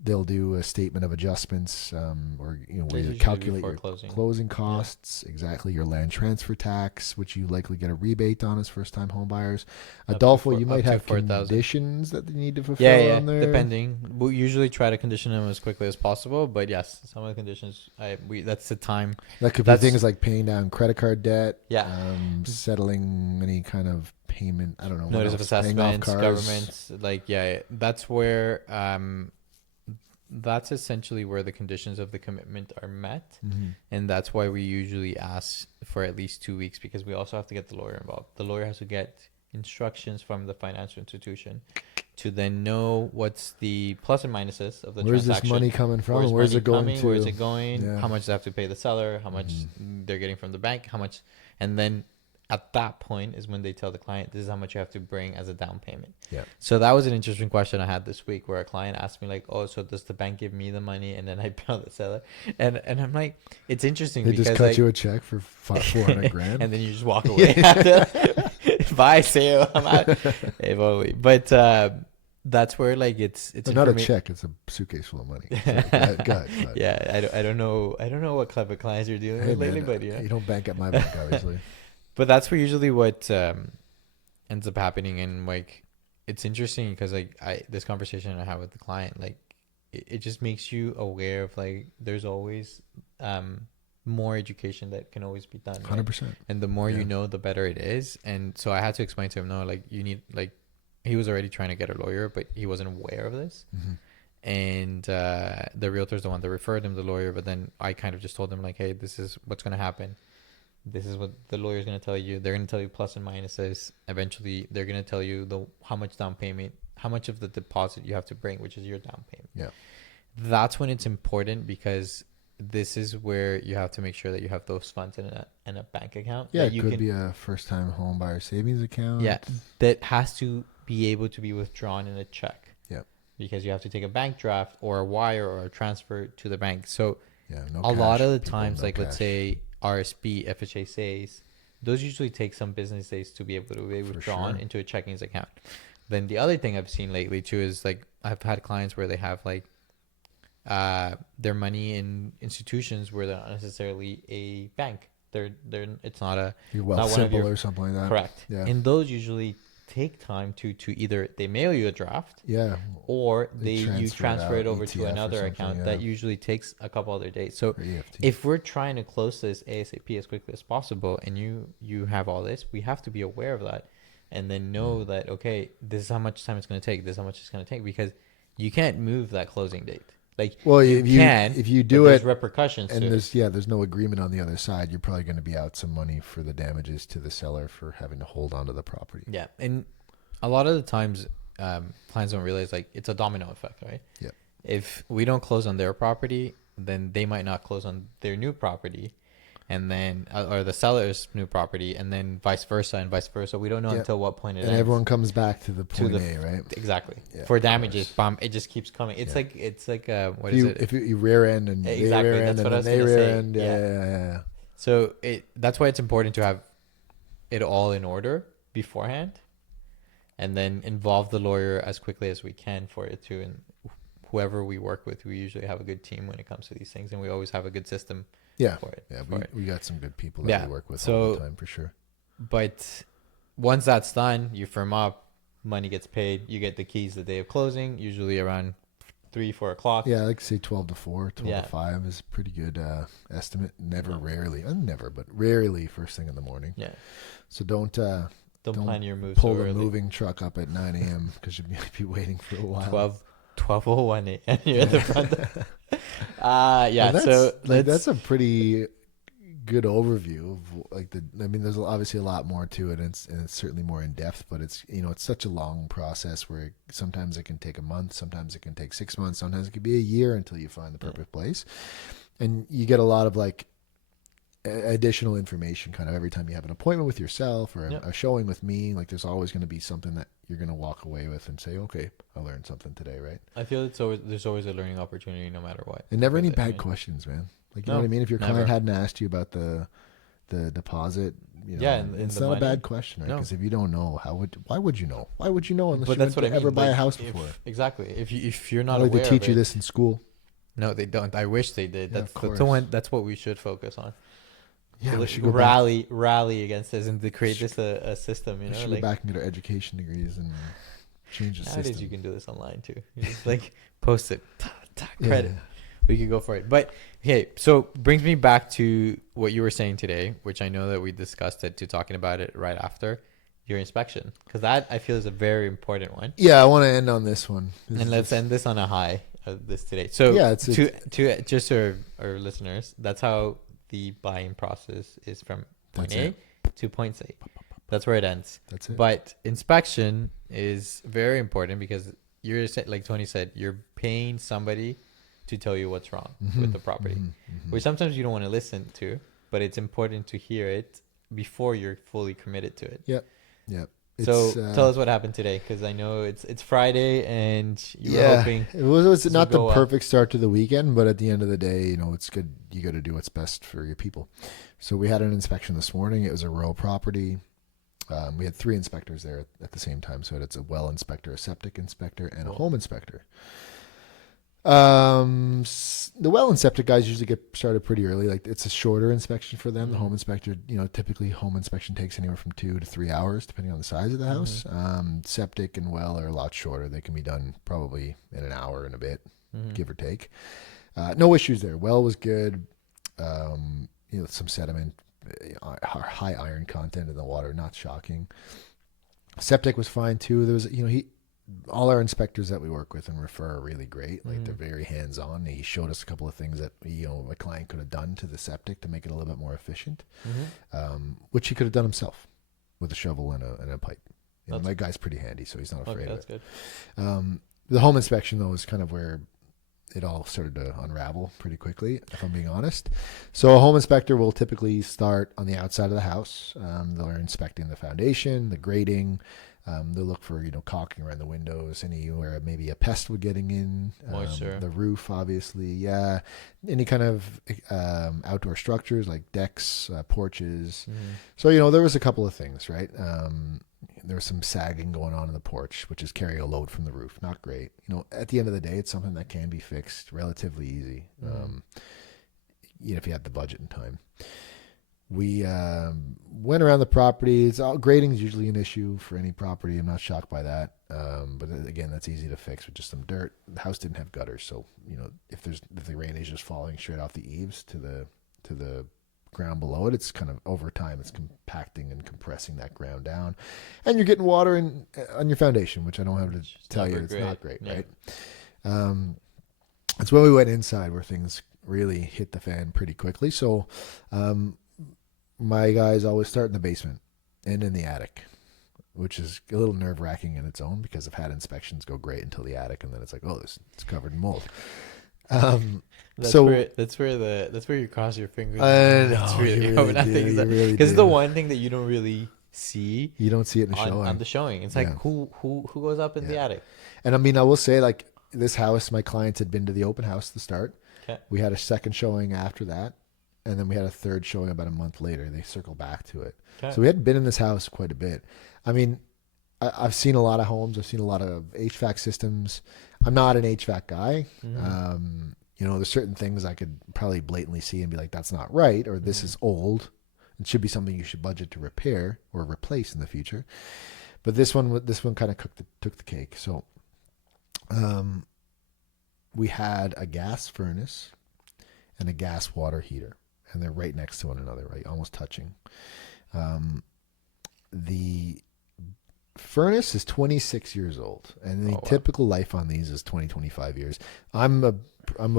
They'll do a statement of adjustments, or where you calculate your closing costs, exactly your land transfer tax, which you likely get a rebate on as first-time home buyers. Adolfo, you might have conditions that they need to fulfill on there. Depending. We usually try to condition them as quickly as possible, but yes, some of the conditions that's the time. That could be things like paying down credit card debt, settling any kind of payment, I don't know, notice of assessments, governments, that's where that's essentially where the conditions of the commitment are met. Mm-hmm. And that's why we usually ask for at least 2 weeks, because we also have to get the lawyer involved. The lawyer has to get instructions from the financial institution to then know what's the plus and minuses of the Where's transaction. this money coming from? Where's Where's money it going coming? to? Where's it going? Yeah. How much they have to pay the seller? How much they're getting from the bank? How much? And then at that point is when they tell the client, this is how much you have to bring as a down payment. Yeah. So that was an interesting question I had this week, where a client asked me like, oh, so does the bank give me the money and then I bill the seller? And I'm like, it's interesting They because just cut like, you a check for 400 grand. and then you just walk away. Bye, see you. I'm out. Hey, totally. But that's where like it's But not a check, it's a suitcase full of money. So, go ahead. Yeah, I don't know what clever clients you're dealing with lately, but yeah. You don't bank at my bank, obviously. But that's where usually what ends up happening. And like, it's interesting because like this conversation I have with the client, like it just makes you aware of like there's always more education that can always be done. 100%. Right? And the more you know, the better it is. And so I had to explain to him, no, like you need, like, he was already trying to get a lawyer, but he wasn't aware of this. Mm-hmm. And the realtor's the one that referred him the lawyer. But then I kind of just told him like, hey, this is what's going to happen. This is what the lawyer's going to tell you. They're going to tell you plus and minuses. Eventually, they're going to tell you how much down payment, how much of the deposit you have to bring, which is your down payment. Yeah. That's when it's important, because this is where you have to make sure that you have those funds in a bank account. Yeah, that it could be a first-time home buyer savings account. Yeah, that has to be able to be withdrawn in a check. Yeah. Because you have to take a bank draft or a wire or a transfer to the bank. So yeah, no a lot of the people, times, no like cash. let's say RSP, FHSAs, those usually take some business days to be able to be withdrawn sure. into a checkings account. Then the other thing I've seen lately too is like I've had clients where they have like their money in institutions where they're not necessarily a bank. They're it's not a Your Wealth Simple or something like that. Correct. Yeah. And those usually take time to either they mail you a draft, yeah, or you transfer it over to ETF another account. That usually takes a couple other days. So if we're trying to close this ASAP as quickly as possible, and you have all this, we have to be aware of that, and then know that, okay, this is how much time it's going to take, this is how much it's going to take, because you can't move that closing date. Like, well, if you do it, there's repercussions, and there's no agreement on the other side, you're probably going to be out some money for the damages to the seller for having to hold on to the property. Yeah, and a lot of the times, clients don't realize, like, it's a domino effect, right? Yeah. If we don't close on their property, then they might not close on their new property, and then or the seller's new property, and then vice versa and vice versa. We don't know until what point it ends. And everyone comes back to the point A, right? Exactly. Yeah, for damages, it just keeps coming. It's like what is it? If you rear end and exactly, they rear end that's what and I was they gonna rear say. end, yeah. So that's why it's important to have it all in order beforehand, and then involve the lawyer as quickly as we can for it to. And whoever we work with, we usually have a good team when it comes to these things, and we always have a good system. For it. We got some good people that we work with all the time, for sure. But once that's done, you firm up, money gets paid, you get the keys the day of closing, usually around 3-4 o'clock. Yeah, I like to say 12 to 4, 12 to 5 is a pretty good estimate. Rarely first thing in the morning. Yeah. So don't plan your moves pull so the early. Moving truck up at 9 a.m. because you might be waiting for a while. 12:01 and you're at the front. That's a pretty good overview of there's obviously a lot more to it, and it's certainly more in depth, but it's such a long process where sometimes it can take a month, sometimes it can take 6 months, sometimes it could be a year until you find the perfect place. And you get a lot of additional information kind of every time you have an appointment with yourself or a showing with me. Like, there's always going to be something that you're going to walk away with and say, okay, I learned something today, right? I feel there's always a learning opportunity no matter what. And never any bad questions, man. Like, you know what I mean? If your client hadn't asked you about the deposit, it's not a bad question, right? Because if you don't know, why would you know? Why would you know unless you went to ever buy a house before? Exactly. If you're not aware aware they teach you this in school. No, they don't. I wish they did. Yeah, That's what we should focus on. Yeah, we should go rally against this and to create a system. We should go back and get our education degrees and change the system. Nowadays you can do this online too. You just post it, credit. Yeah. We could go for it. But hey, so brings me back to what you were saying today, which I know that we discussed it, to talking about it right after your inspection, because that I feel is a very important one. Yeah, I want to end on this one. Let's end this on a high. this today. So Yeah, to just our listeners, that's how the buying process is from point That's A to point C. That's where it ends. That's it. But inspection is very important because like Tony said, you're paying somebody to tell you what's wrong with the property, which sometimes you don't want to listen to, but it's important to hear it before you're fully committed to it. Yep. Yep. So tell us what happened today, because I know it's Friday and you were hoping it was not the go well. perfect start to the weekend, but at the end of the day, it's good. You got to do what's best for your people. So we had an inspection this morning. It was a rural property. We had 3 inspectors there at the same time. So it's a well inspector, a septic inspector, and a home inspector. The well and septic guys usually get started pretty early. Like, it's a shorter inspection for them. The home inspector, typically home inspection takes anywhere from 2 to 3 hours, depending on the size of the house. Septic and well are a lot shorter. They can be done probably in an hour and a bit, give or take. No issues there. Well was good. Some sediment, high iron content in the water, not shocking. Septic was fine too. There was, all our inspectors that we work with and refer are really great. Like, they're very hands-on. He showed us a couple of things that, a client could have done to the septic to make it a little bit more efficient, which he could have done himself with a shovel and a pipe. My guy's pretty handy, so he's not afraid of it. Good. The home inspection, though, is kind of where it all started to unravel pretty quickly, if I'm being honest. So a home inspector will typically start on the outside of the house. They're inspecting the foundation, the grading. They'll look for, caulking around the windows, anywhere maybe a pest would getting in. Moisture. The roof, obviously. Yeah. Any kind of outdoor structures like decks, porches. So, there was a couple of things, right? There was some sagging going on in the porch, which is carrying a load from the roof. Not great. At the end of the day, it's something that can be fixed relatively easy. If you have the budget and time. We went around the property. Grading is usually an issue for any property. I'm not shocked by that. But again, that's easy to fix with just some dirt. The house didn't have gutters, so if the rain is just falling straight off the eaves to the ground below it, it's kind of over time it's compacting and compressing that ground down, and you're getting water on your foundation, which I don't have to tell you it's not great, right? It's when we went inside where things really hit the fan pretty quickly. So my guys always start in the basement and in the attic, which is a little nerve-wracking in its own, because I've had inspections go great until the attic, and then it's like, oh, it's covered in mold. That's where you cross your fingers. Because the one thing that you don't really see. You don't see it in the showing. On the showing. It's like, who goes up in the attic? And I mean, I will say, like, this house, my clients had been to the open house to start. Okay. We had a second showing after that, and then we had a third showing about a month later. They circled back to it. Okay. So we had been in this house quite a bit. I mean, I've seen a lot of homes. I've seen a lot of HVAC systems. I'm not an HVAC guy. There's certain things I could probably blatantly see and be like, that's not right, or this is old. It should be something you should budget to repair or replace in the future. But this one kind of took the cake. So we had a gas furnace and a gas water heater, and they're right next to one another, right, almost touching. The furnace is 26 years old, and the typical life on these is 25 years. I'm a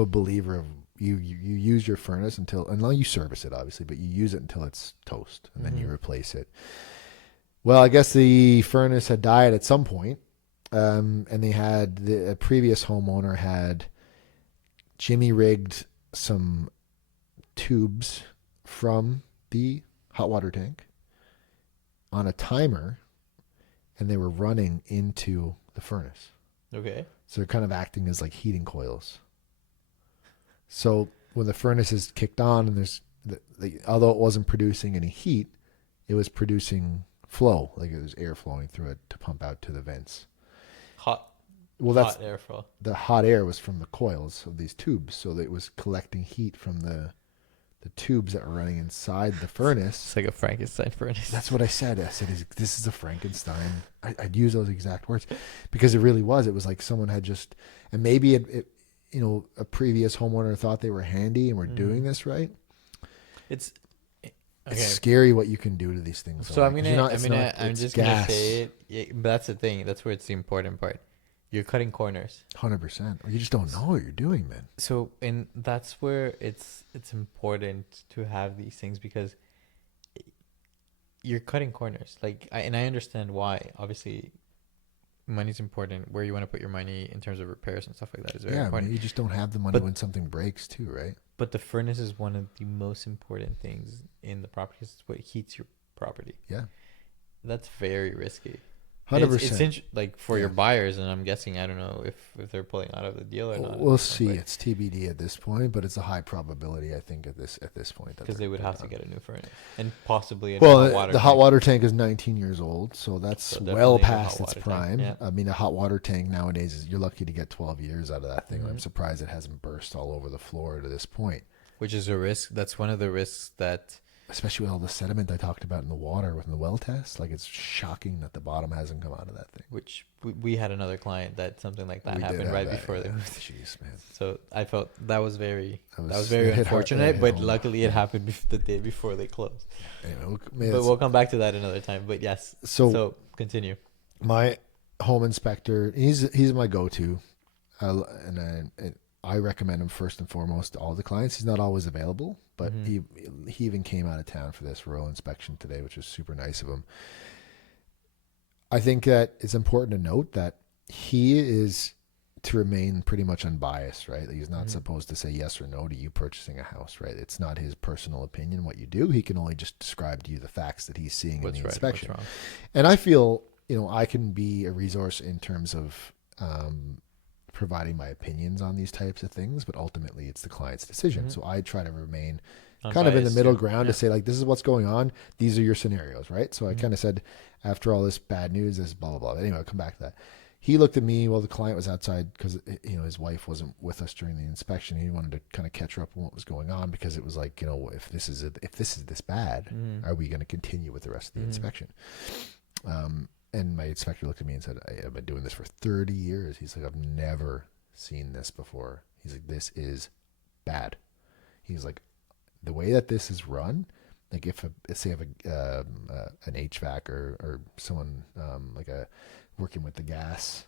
believer of you use your furnace until you service it, obviously, but you use it until it's toast, and then you replace it. Well, I guess the furnace had died at some point, and they had the previous homeowner had jimmy rigged some tubes from the hot water tank on a timer, and they were running into the furnace. Okay. So they're kind of acting as like heating coils. So when the furnace is kicked on, and there's although it wasn't producing any heat, it was producing flow, like it was air flowing through it to pump out to the vents. Hot airflow. The hot air was from the coils of these tubes, so that it was collecting heat from the tubes that were running inside the furnace. It's like a Frankenstein furnace. That's what I said. I said, this is a Frankenstein. I'd use those exact words, because it really was. It was like someone had just, and maybe a previous homeowner thought they were handy and were doing this right. It's scary what you can do to these things. So I'm just gonna say it. Yeah, but that's the thing. That's where it's the important part. you're cutting corners. 100%. Or you just don't know what you're doing, man. So, and that's where it's important to have these things, because you're cutting corners. Like, and I understand why. Obviously, money's important. Where you want to put your money in terms of repairs and stuff like that is very important. You just don't have the money when something breaks too, right? But the furnace is one of the most important things in the property. It's what heats your property. Yeah. That's very risky. 100%. It's like for your buyers, and I'm guessing, I don't know if they're pulling out of the deal or not. We'll see. It's TBD at this point, but it's a high probability, I think, at this point. Because they would have to get a new furnace and possibly a well, hot water the tank. hot water tank is 19 years old, so that's well past its prime. Yeah. I mean, a hot water tank nowadays, you're lucky to get 12 years out of that thing. I'm surprised it hasn't burst all over the floor to this point. Which is a risk. That's one of the risks that... Especially with all the sediment I talked about in the water within the well test. Like, it's shocking that the bottom hasn't come out of that thing. Which we had another client that something like that happened right before they moved. Jeez, man. So I felt that was very unfortunate, but luckily it happened the day before they closed. Anyway, but we'll come back to that another time. But yes, so continue. My home inspector, he's my go-to, and I recommend him first and foremost to all the clients. He's not always available, but he even came out of town for this rural inspection today, which was super nice of him. I think that it's important to note that he is to remain pretty much unbiased, right? He's not supposed to say yes or no to you purchasing a house, right? It's not his personal opinion what you do. He can only just describe to you the facts that he's seeing in the inspection. And I feel, I can be a resource in terms of providing my opinions on these types of things, but ultimately it's the client's decision. So I try to remain kind of in the middle ground to say, like, this is what's going on. These are your scenarios, right? So I kind of said, after all this bad news, this blah, blah, blah. Anyway, I'll come back to that. He looked at me while the client was outside because, his wife wasn't with us during the inspection. He wanted to kind of catch her up on what was going on, because it was like, if this is this bad, are we going to continue with the rest of the inspection? And my inspector looked at me and said, I've been doing this for 30 years. He's like, I've never seen this before. He's like, this is bad. He's like, the way that this is run, like if say an HVAC or someone working with the gas,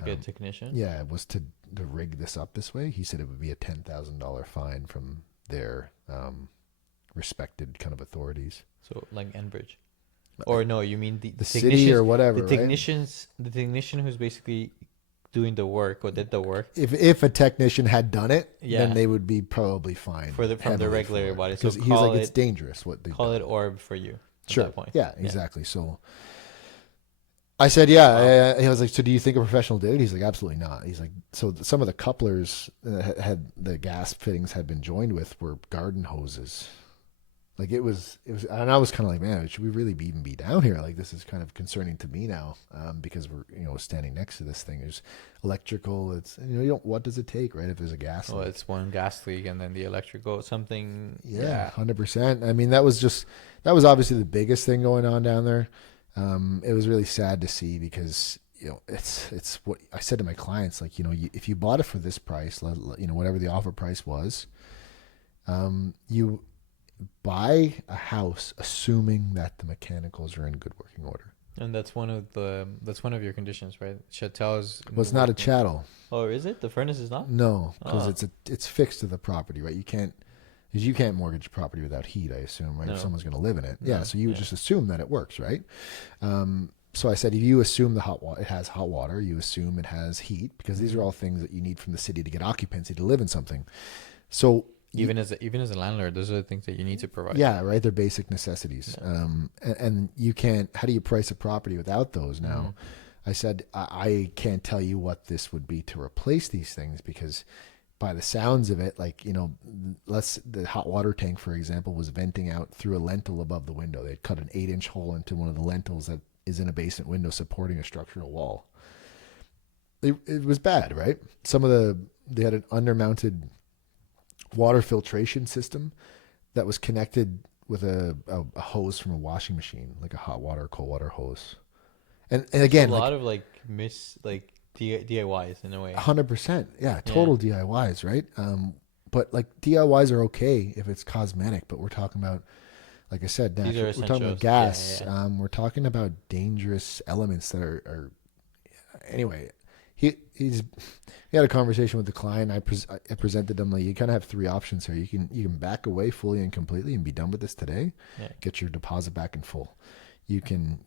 like a technician, was to rig this up this way, he said it would be a $10,000 fine from their respected kind of authorities. So like Enbridge. Or no, you mean the city or whatever, the technicians, right? The technician who's basically doing the work or did the work. If a technician had done it, then they would be probably fined from the regular body. So he's like, it's dangerous what they call it orb for you. Sure. At that point. Yeah, exactly. So I said, he was like, so do you think a professional did it? He's like, absolutely not. He's like, so some of the couplers that had the gas fittings had been joined with were garden hoses. Like it was, and I was kind of like, man, should we really even be down here? Like, this is kind of concerning to me now, because we're, standing next to this thing. There's electrical. It's, what does it take, right? If there's a gas leak. It's one gas leak and then the electrical, something. Yeah, 100%. I mean, that was obviously the biggest thing going on down there. It was really sad to see because, it's what I said to my clients, like, if you bought it for this price, whatever the offer price was, you buy a house assuming that the mechanicals are in good working order. And that's one of your conditions, right? Chattel's. Well, it's not a chattel. Oh, is it? The furnace is not? No, because it's fixed to the property, right? You can't mortgage a property without heat, I assume, right? No. If someone's going to live in it. Yeah, so you would just assume that it works, right? So I said, if you assume it has hot water, you assume it has heat, because these are all things that you need from the city to get occupancy to live in something. So even as a landlord, those are the things that you need to provide. Yeah, right. They're basic necessities. Yeah. And you can't. How do you price a property without those? Now, I said I can't tell you what this would be to replace these things, because by the sounds of it, like, the hot water tank, for example, was venting out through a lentil above the window. They'd cut an 8-inch hole into one of the lentils that is in a basement window supporting a structural wall. It was bad, right? They had an undermounted water filtration system that was connected with a hose from a washing machine, like a hot water, cold water hose. And again, a lot of DIYs in a way. 100%. Yeah. Total DIYs. Right. But like DIYs are okay if it's cosmetic, but we're talking about, like I said, we're talking about gas. Yeah. We're talking about dangerous elements that are anyway. he had a conversation with the client. I presented them like you kind of have three options here. You can back away fully and completely and be done with this today. Yeah. Get your deposit back in full. You can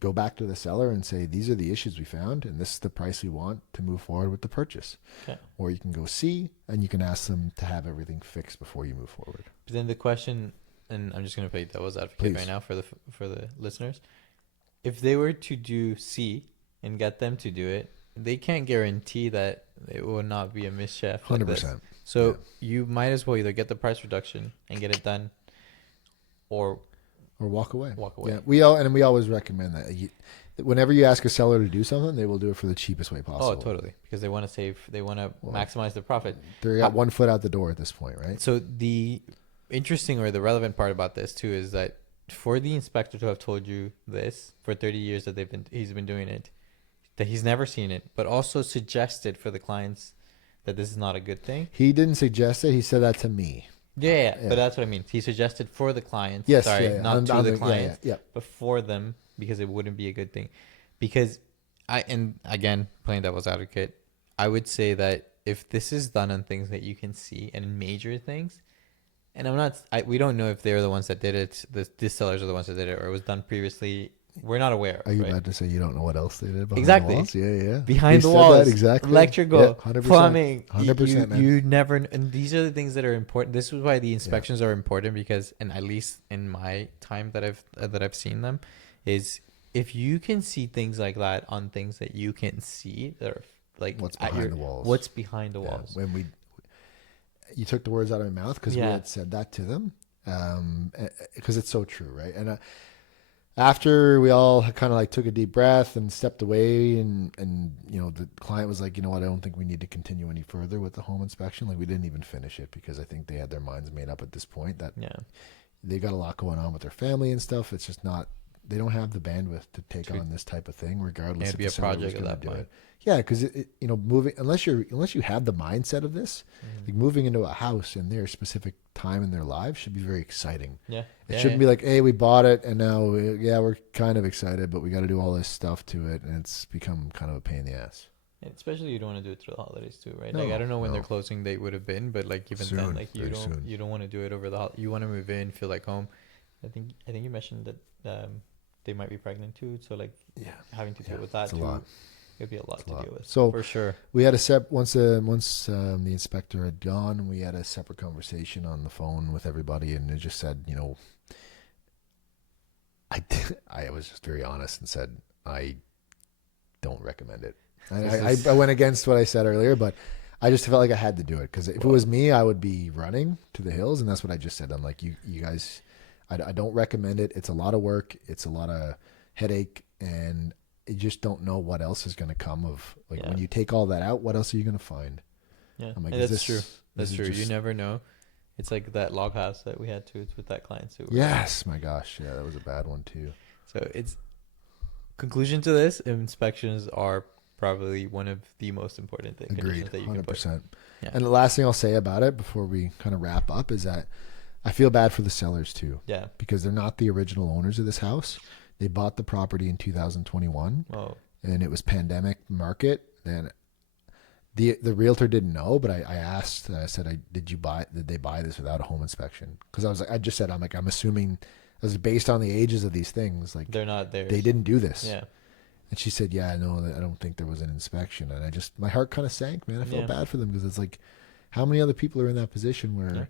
go back to the seller and say, these are the issues we found and this is the price we want to move forward with the purchase. Okay. Or you can go see and you can ask them to have everything fixed before you move forward. But then the question, and I'm just going to play devil's advocate Please. right now for the listeners. If they were to do C and get them to do it, they can't guarantee that it will not be a mischief. 100%. So you might as well either get the price reduction and get it done, or walk away. Walk away. Yeah, we always recommend that. Whenever you ask a seller to do something, they will do it for the cheapest way possible. Oh, totally, because they want to save, they want to maximize their profit. They got one foot out the door at this point, right? So the interesting or the relevant part about this too is that for the inspector to have told you this for 30 years that he's been doing it, that he's never seen it, but also suggested for the clients that this is not a good thing. He didn't suggest it. He said that to me. Yeah. But that's what I mean. He suggested for the clients. Yes, not to the clients, yeah. but for them, because it wouldn't be a good thing. Because and again, playing devil's advocate, I would say that if this is done on things that you can see and major things, and we don't know if they're the ones that did it, the sellers are the ones that did it, or it was done previously. We're not aware. Are you right? about to say you don't know what else they did behind Exactly. the walls? Yeah. Behind He the said walls, that, exactly. electrical, Yeah, 100%. plumbing. 100%, man. You never, and these are the things that are important. This is why the inspections are important, because, and at least in my time that I've seen them, is if you can see things like that on things that you can see that are like What's behind the walls. What's behind the walls? When you took the words out of my mouth because we had said that to them, because it's so true, right? And after we all kind of like took a deep breath and stepped away, and the client was like, you know what, I don't think we need to continue any further with the home inspection. Like we didn't even finish it because I think they had their minds made up at this point that they got a lot going on with their family and stuff. It's just not, they don't have the bandwidth to take on this type of thing, regardless. It'd be a project at that point. Yeah, because moving, unless you have the mindset of this, like moving into a house in their specific time in their lives should be very exciting. Yeah, it shouldn't be like, hey, we bought it and now we're kind of excited, but we got to do all this stuff to it, and it's become kind of a pain in the ass. And especially you don't want to do it through the holidays too, right? Like I don't know when their closing date would have been, but like even then, like you don't want to do it over the you want to move in, feel like home. I think you mentioned that they might be pregnant too, so like having to deal with that too. It'd be a lot to deal with. So for sure, we had once the inspector had gone, we had a separate conversation on the phone with everybody, and it just said, I was just very honest and said I don't recommend it. I went against what I said earlier, but I just felt like I had to do it because if it was me, I would be running to the hills, and that's what I just said. I'm like, you guys, I don't recommend it. It's a lot of work. It's a lot of headache, and you just don't know what else is going to come of when you take all that out. What else are you going to find? Yeah, I'm like, that's true. That's true. You never know. It's like that log house that we had too. It's with that client too. Yes, my gosh, yeah, that was a bad one too. So it's conclusion to this: inspections are probably one of the most important things. Agreed, that you 100%. can put. Yeah. And the last thing I'll say about it before we kind of wrap up is that I feel bad for the sellers too. Yeah, because they're not the original owners of this house. They bought the property in 2021, and it was pandemic market. And the realtor didn't know, but I asked. I said, "Did they buy this without a home inspection?" Because I was like, I just said, I'm assuming, as based on the ages of these things, like they're not there. They didn't do this. Yeah. And she said, "Yeah, no, I don't think there was an inspection." And my heart kind of sank, man. I felt bad for them because it's like, how many other people are in that position where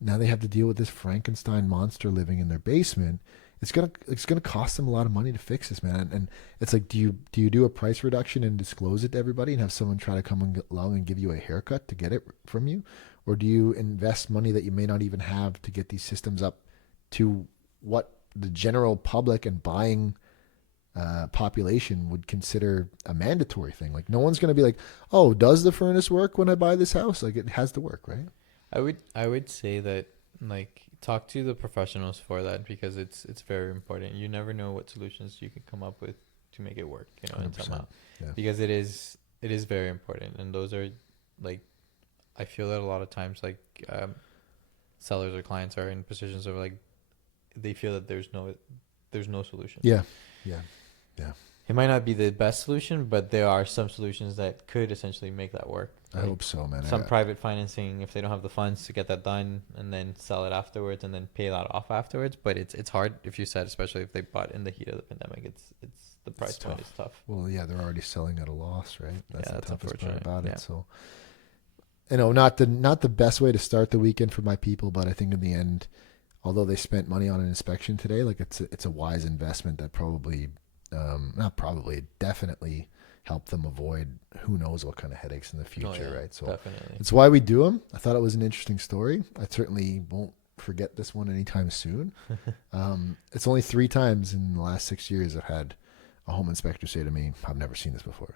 now they have to deal with this Frankenstein monster living in their basement? It's gonna cost them a lot of money to fix this, man. And it's like, do you do a price reduction and disclose it to everybody and have someone try to come along and give you a haircut to get it from you, or do you invest money that you may not even have to get these systems up to what the general public and buying population would consider a mandatory thing? Like, no one's gonna be like, oh, does the furnace work when I buy this house? Like, it has to work, right? I would say that, like, talk to the professionals for that, because it's very important. You never know what solutions you can come up with to make it work, and somehow, because it is very important. And those are, like, I feel that a lot of times, like, sellers or clients are in positions of, like, they feel that there's no solution. Yeah. It might not be the best solution, but there are some solutions that could essentially make that work. I hope so, man. Some private financing, if they don't have the funds to get that done, and then sell it afterwards, and then pay that off afterwards. But it's hard, if you said, especially if they bought in the heat of the pandemic. It's the price point is tough. Well, yeah, they're already selling at a loss, right? That's the toughest part about Yeah. it. So, not the best way to start the weekend for my people, but I think in the end, although they spent money on an inspection today, like it's a wise investment that definitely help them avoid who knows what kind of headaches in the future, right? So definitely. it's why we do them. I thought it was an interesting story. I certainly won't forget this one anytime soon. It's only 3 times in the last 6 years I've had a home inspector say to me, "I've never seen this before,"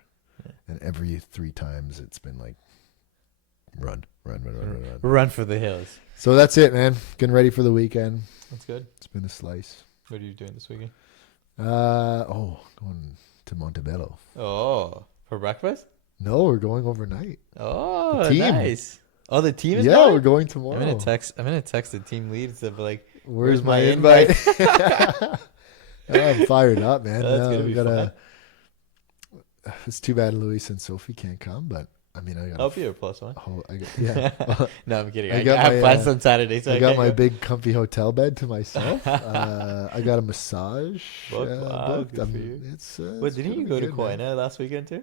and every 3 times it's been like, "Run." Run for the hills. So that's it, man. Getting ready for the weekend. That's good. It's been a slice. What are you doing this weekend? Going to Montebello. Oh, for breakfast? No, we're going overnight. Oh, The team. nice. Oh, the team is Yeah, going? we're going tomorrow. I'm gonna text the team leads to be like, Where's my invite? I'm fired up, man. That's gonna be fun. It's too bad Luis and Sophie can't come, but I mean, I got. I'll be your plus one. Yeah. No, I'm kidding. I I got have my, plans on Saturday, so I I got can't my go. big comfy hotel bed to myself. I got a massage Wow, booked. good for you. It's Wait, didn't you go to Koina last weekend too?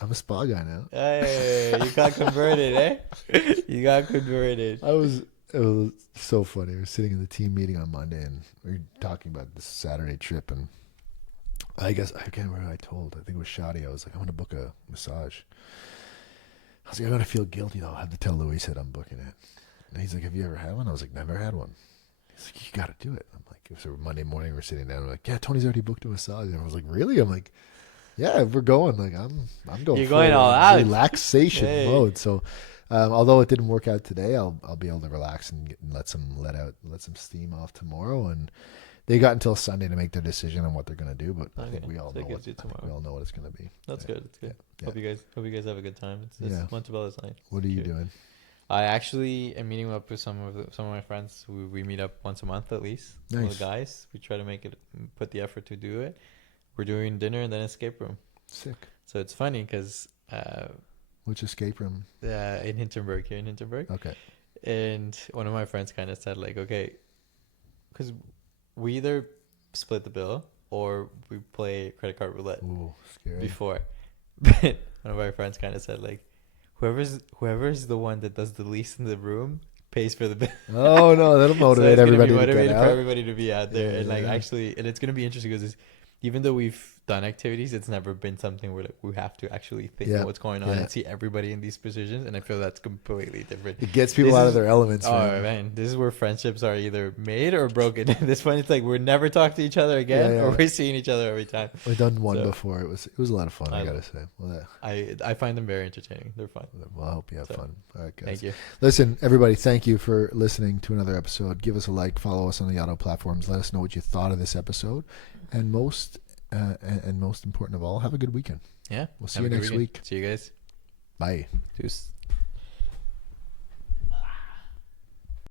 I'm a spa guy now. Hey, you got converted, eh? You got converted. It was so funny. We were sitting in the team meeting on Monday, and we were talking about this Saturday trip, and I guess I can't remember who I told. I think it was Shadi. I was like, I'm gonna book a massage. I was like, I'm gonna feel guilty though. I have to tell Luis that I'm booking it. And he's like, have you ever had one? I was like, never had one. He's like, you gotta do it. I'm like, so Monday morning we're sitting down. We're like, yeah, Tony's already booked a massage. And I was like, really? I'm like, yeah, we're going. Like, I'm going. You're going all out. Relaxation Hey. mode. So, although it didn't work out today, I'll be able to relax and let some steam off tomorrow. And they got until Sunday to make their decision on what they're gonna do. But I think we all know what it's gonna be. That's good. That's good. Yeah. Hope you guys have a good time. It's Yeah. Montebella's night. What are you doing? I actually am meeting up with some of my friends. We meet up once a month at least. Some of Nice. the guys. We try to put the effort to do it. We're doing dinner and then escape room. Sick. So it's funny because Which escape room? in Hinterberg, here in Hinterberg. Okay. And one of my friends kind of said like, okay, because we either split the bill or we play credit card roulette Ooh, scary. before. But one of my friends kind of said like, whoever's the one that does the least in the room pays for the bill. Oh no, that'll motivate So it's everybody gonna be to motivated get for out. everybody to be out there, Yeah, and like yeah. actually, and it's gonna be interesting because even though we've done activities, it's never been something where like, we have to actually think Yeah, of what's going on yeah. and see everybody in these positions, and I feel that's completely different. It gets people This out is- of their elements. Oh man. man, this is where friendships are either made or broken. At this point, it's like we're never talking to each other again, Yeah, or yeah. we're seeing each other every time. We've done one So- before. It was a lot of fun. I I- gotta say. Well, I find them very entertaining. They're fun. I hope you have So, fun. All right, guys. Thank you. Listen, everybody, thank you for listening to another episode. Give us a like, follow us on the auto platforms. Let us know what you thought of this episode, and most important of all, have a good weekend. Yeah, We'll see have you a good next weekend. week. See you guys. Bye. Deuce.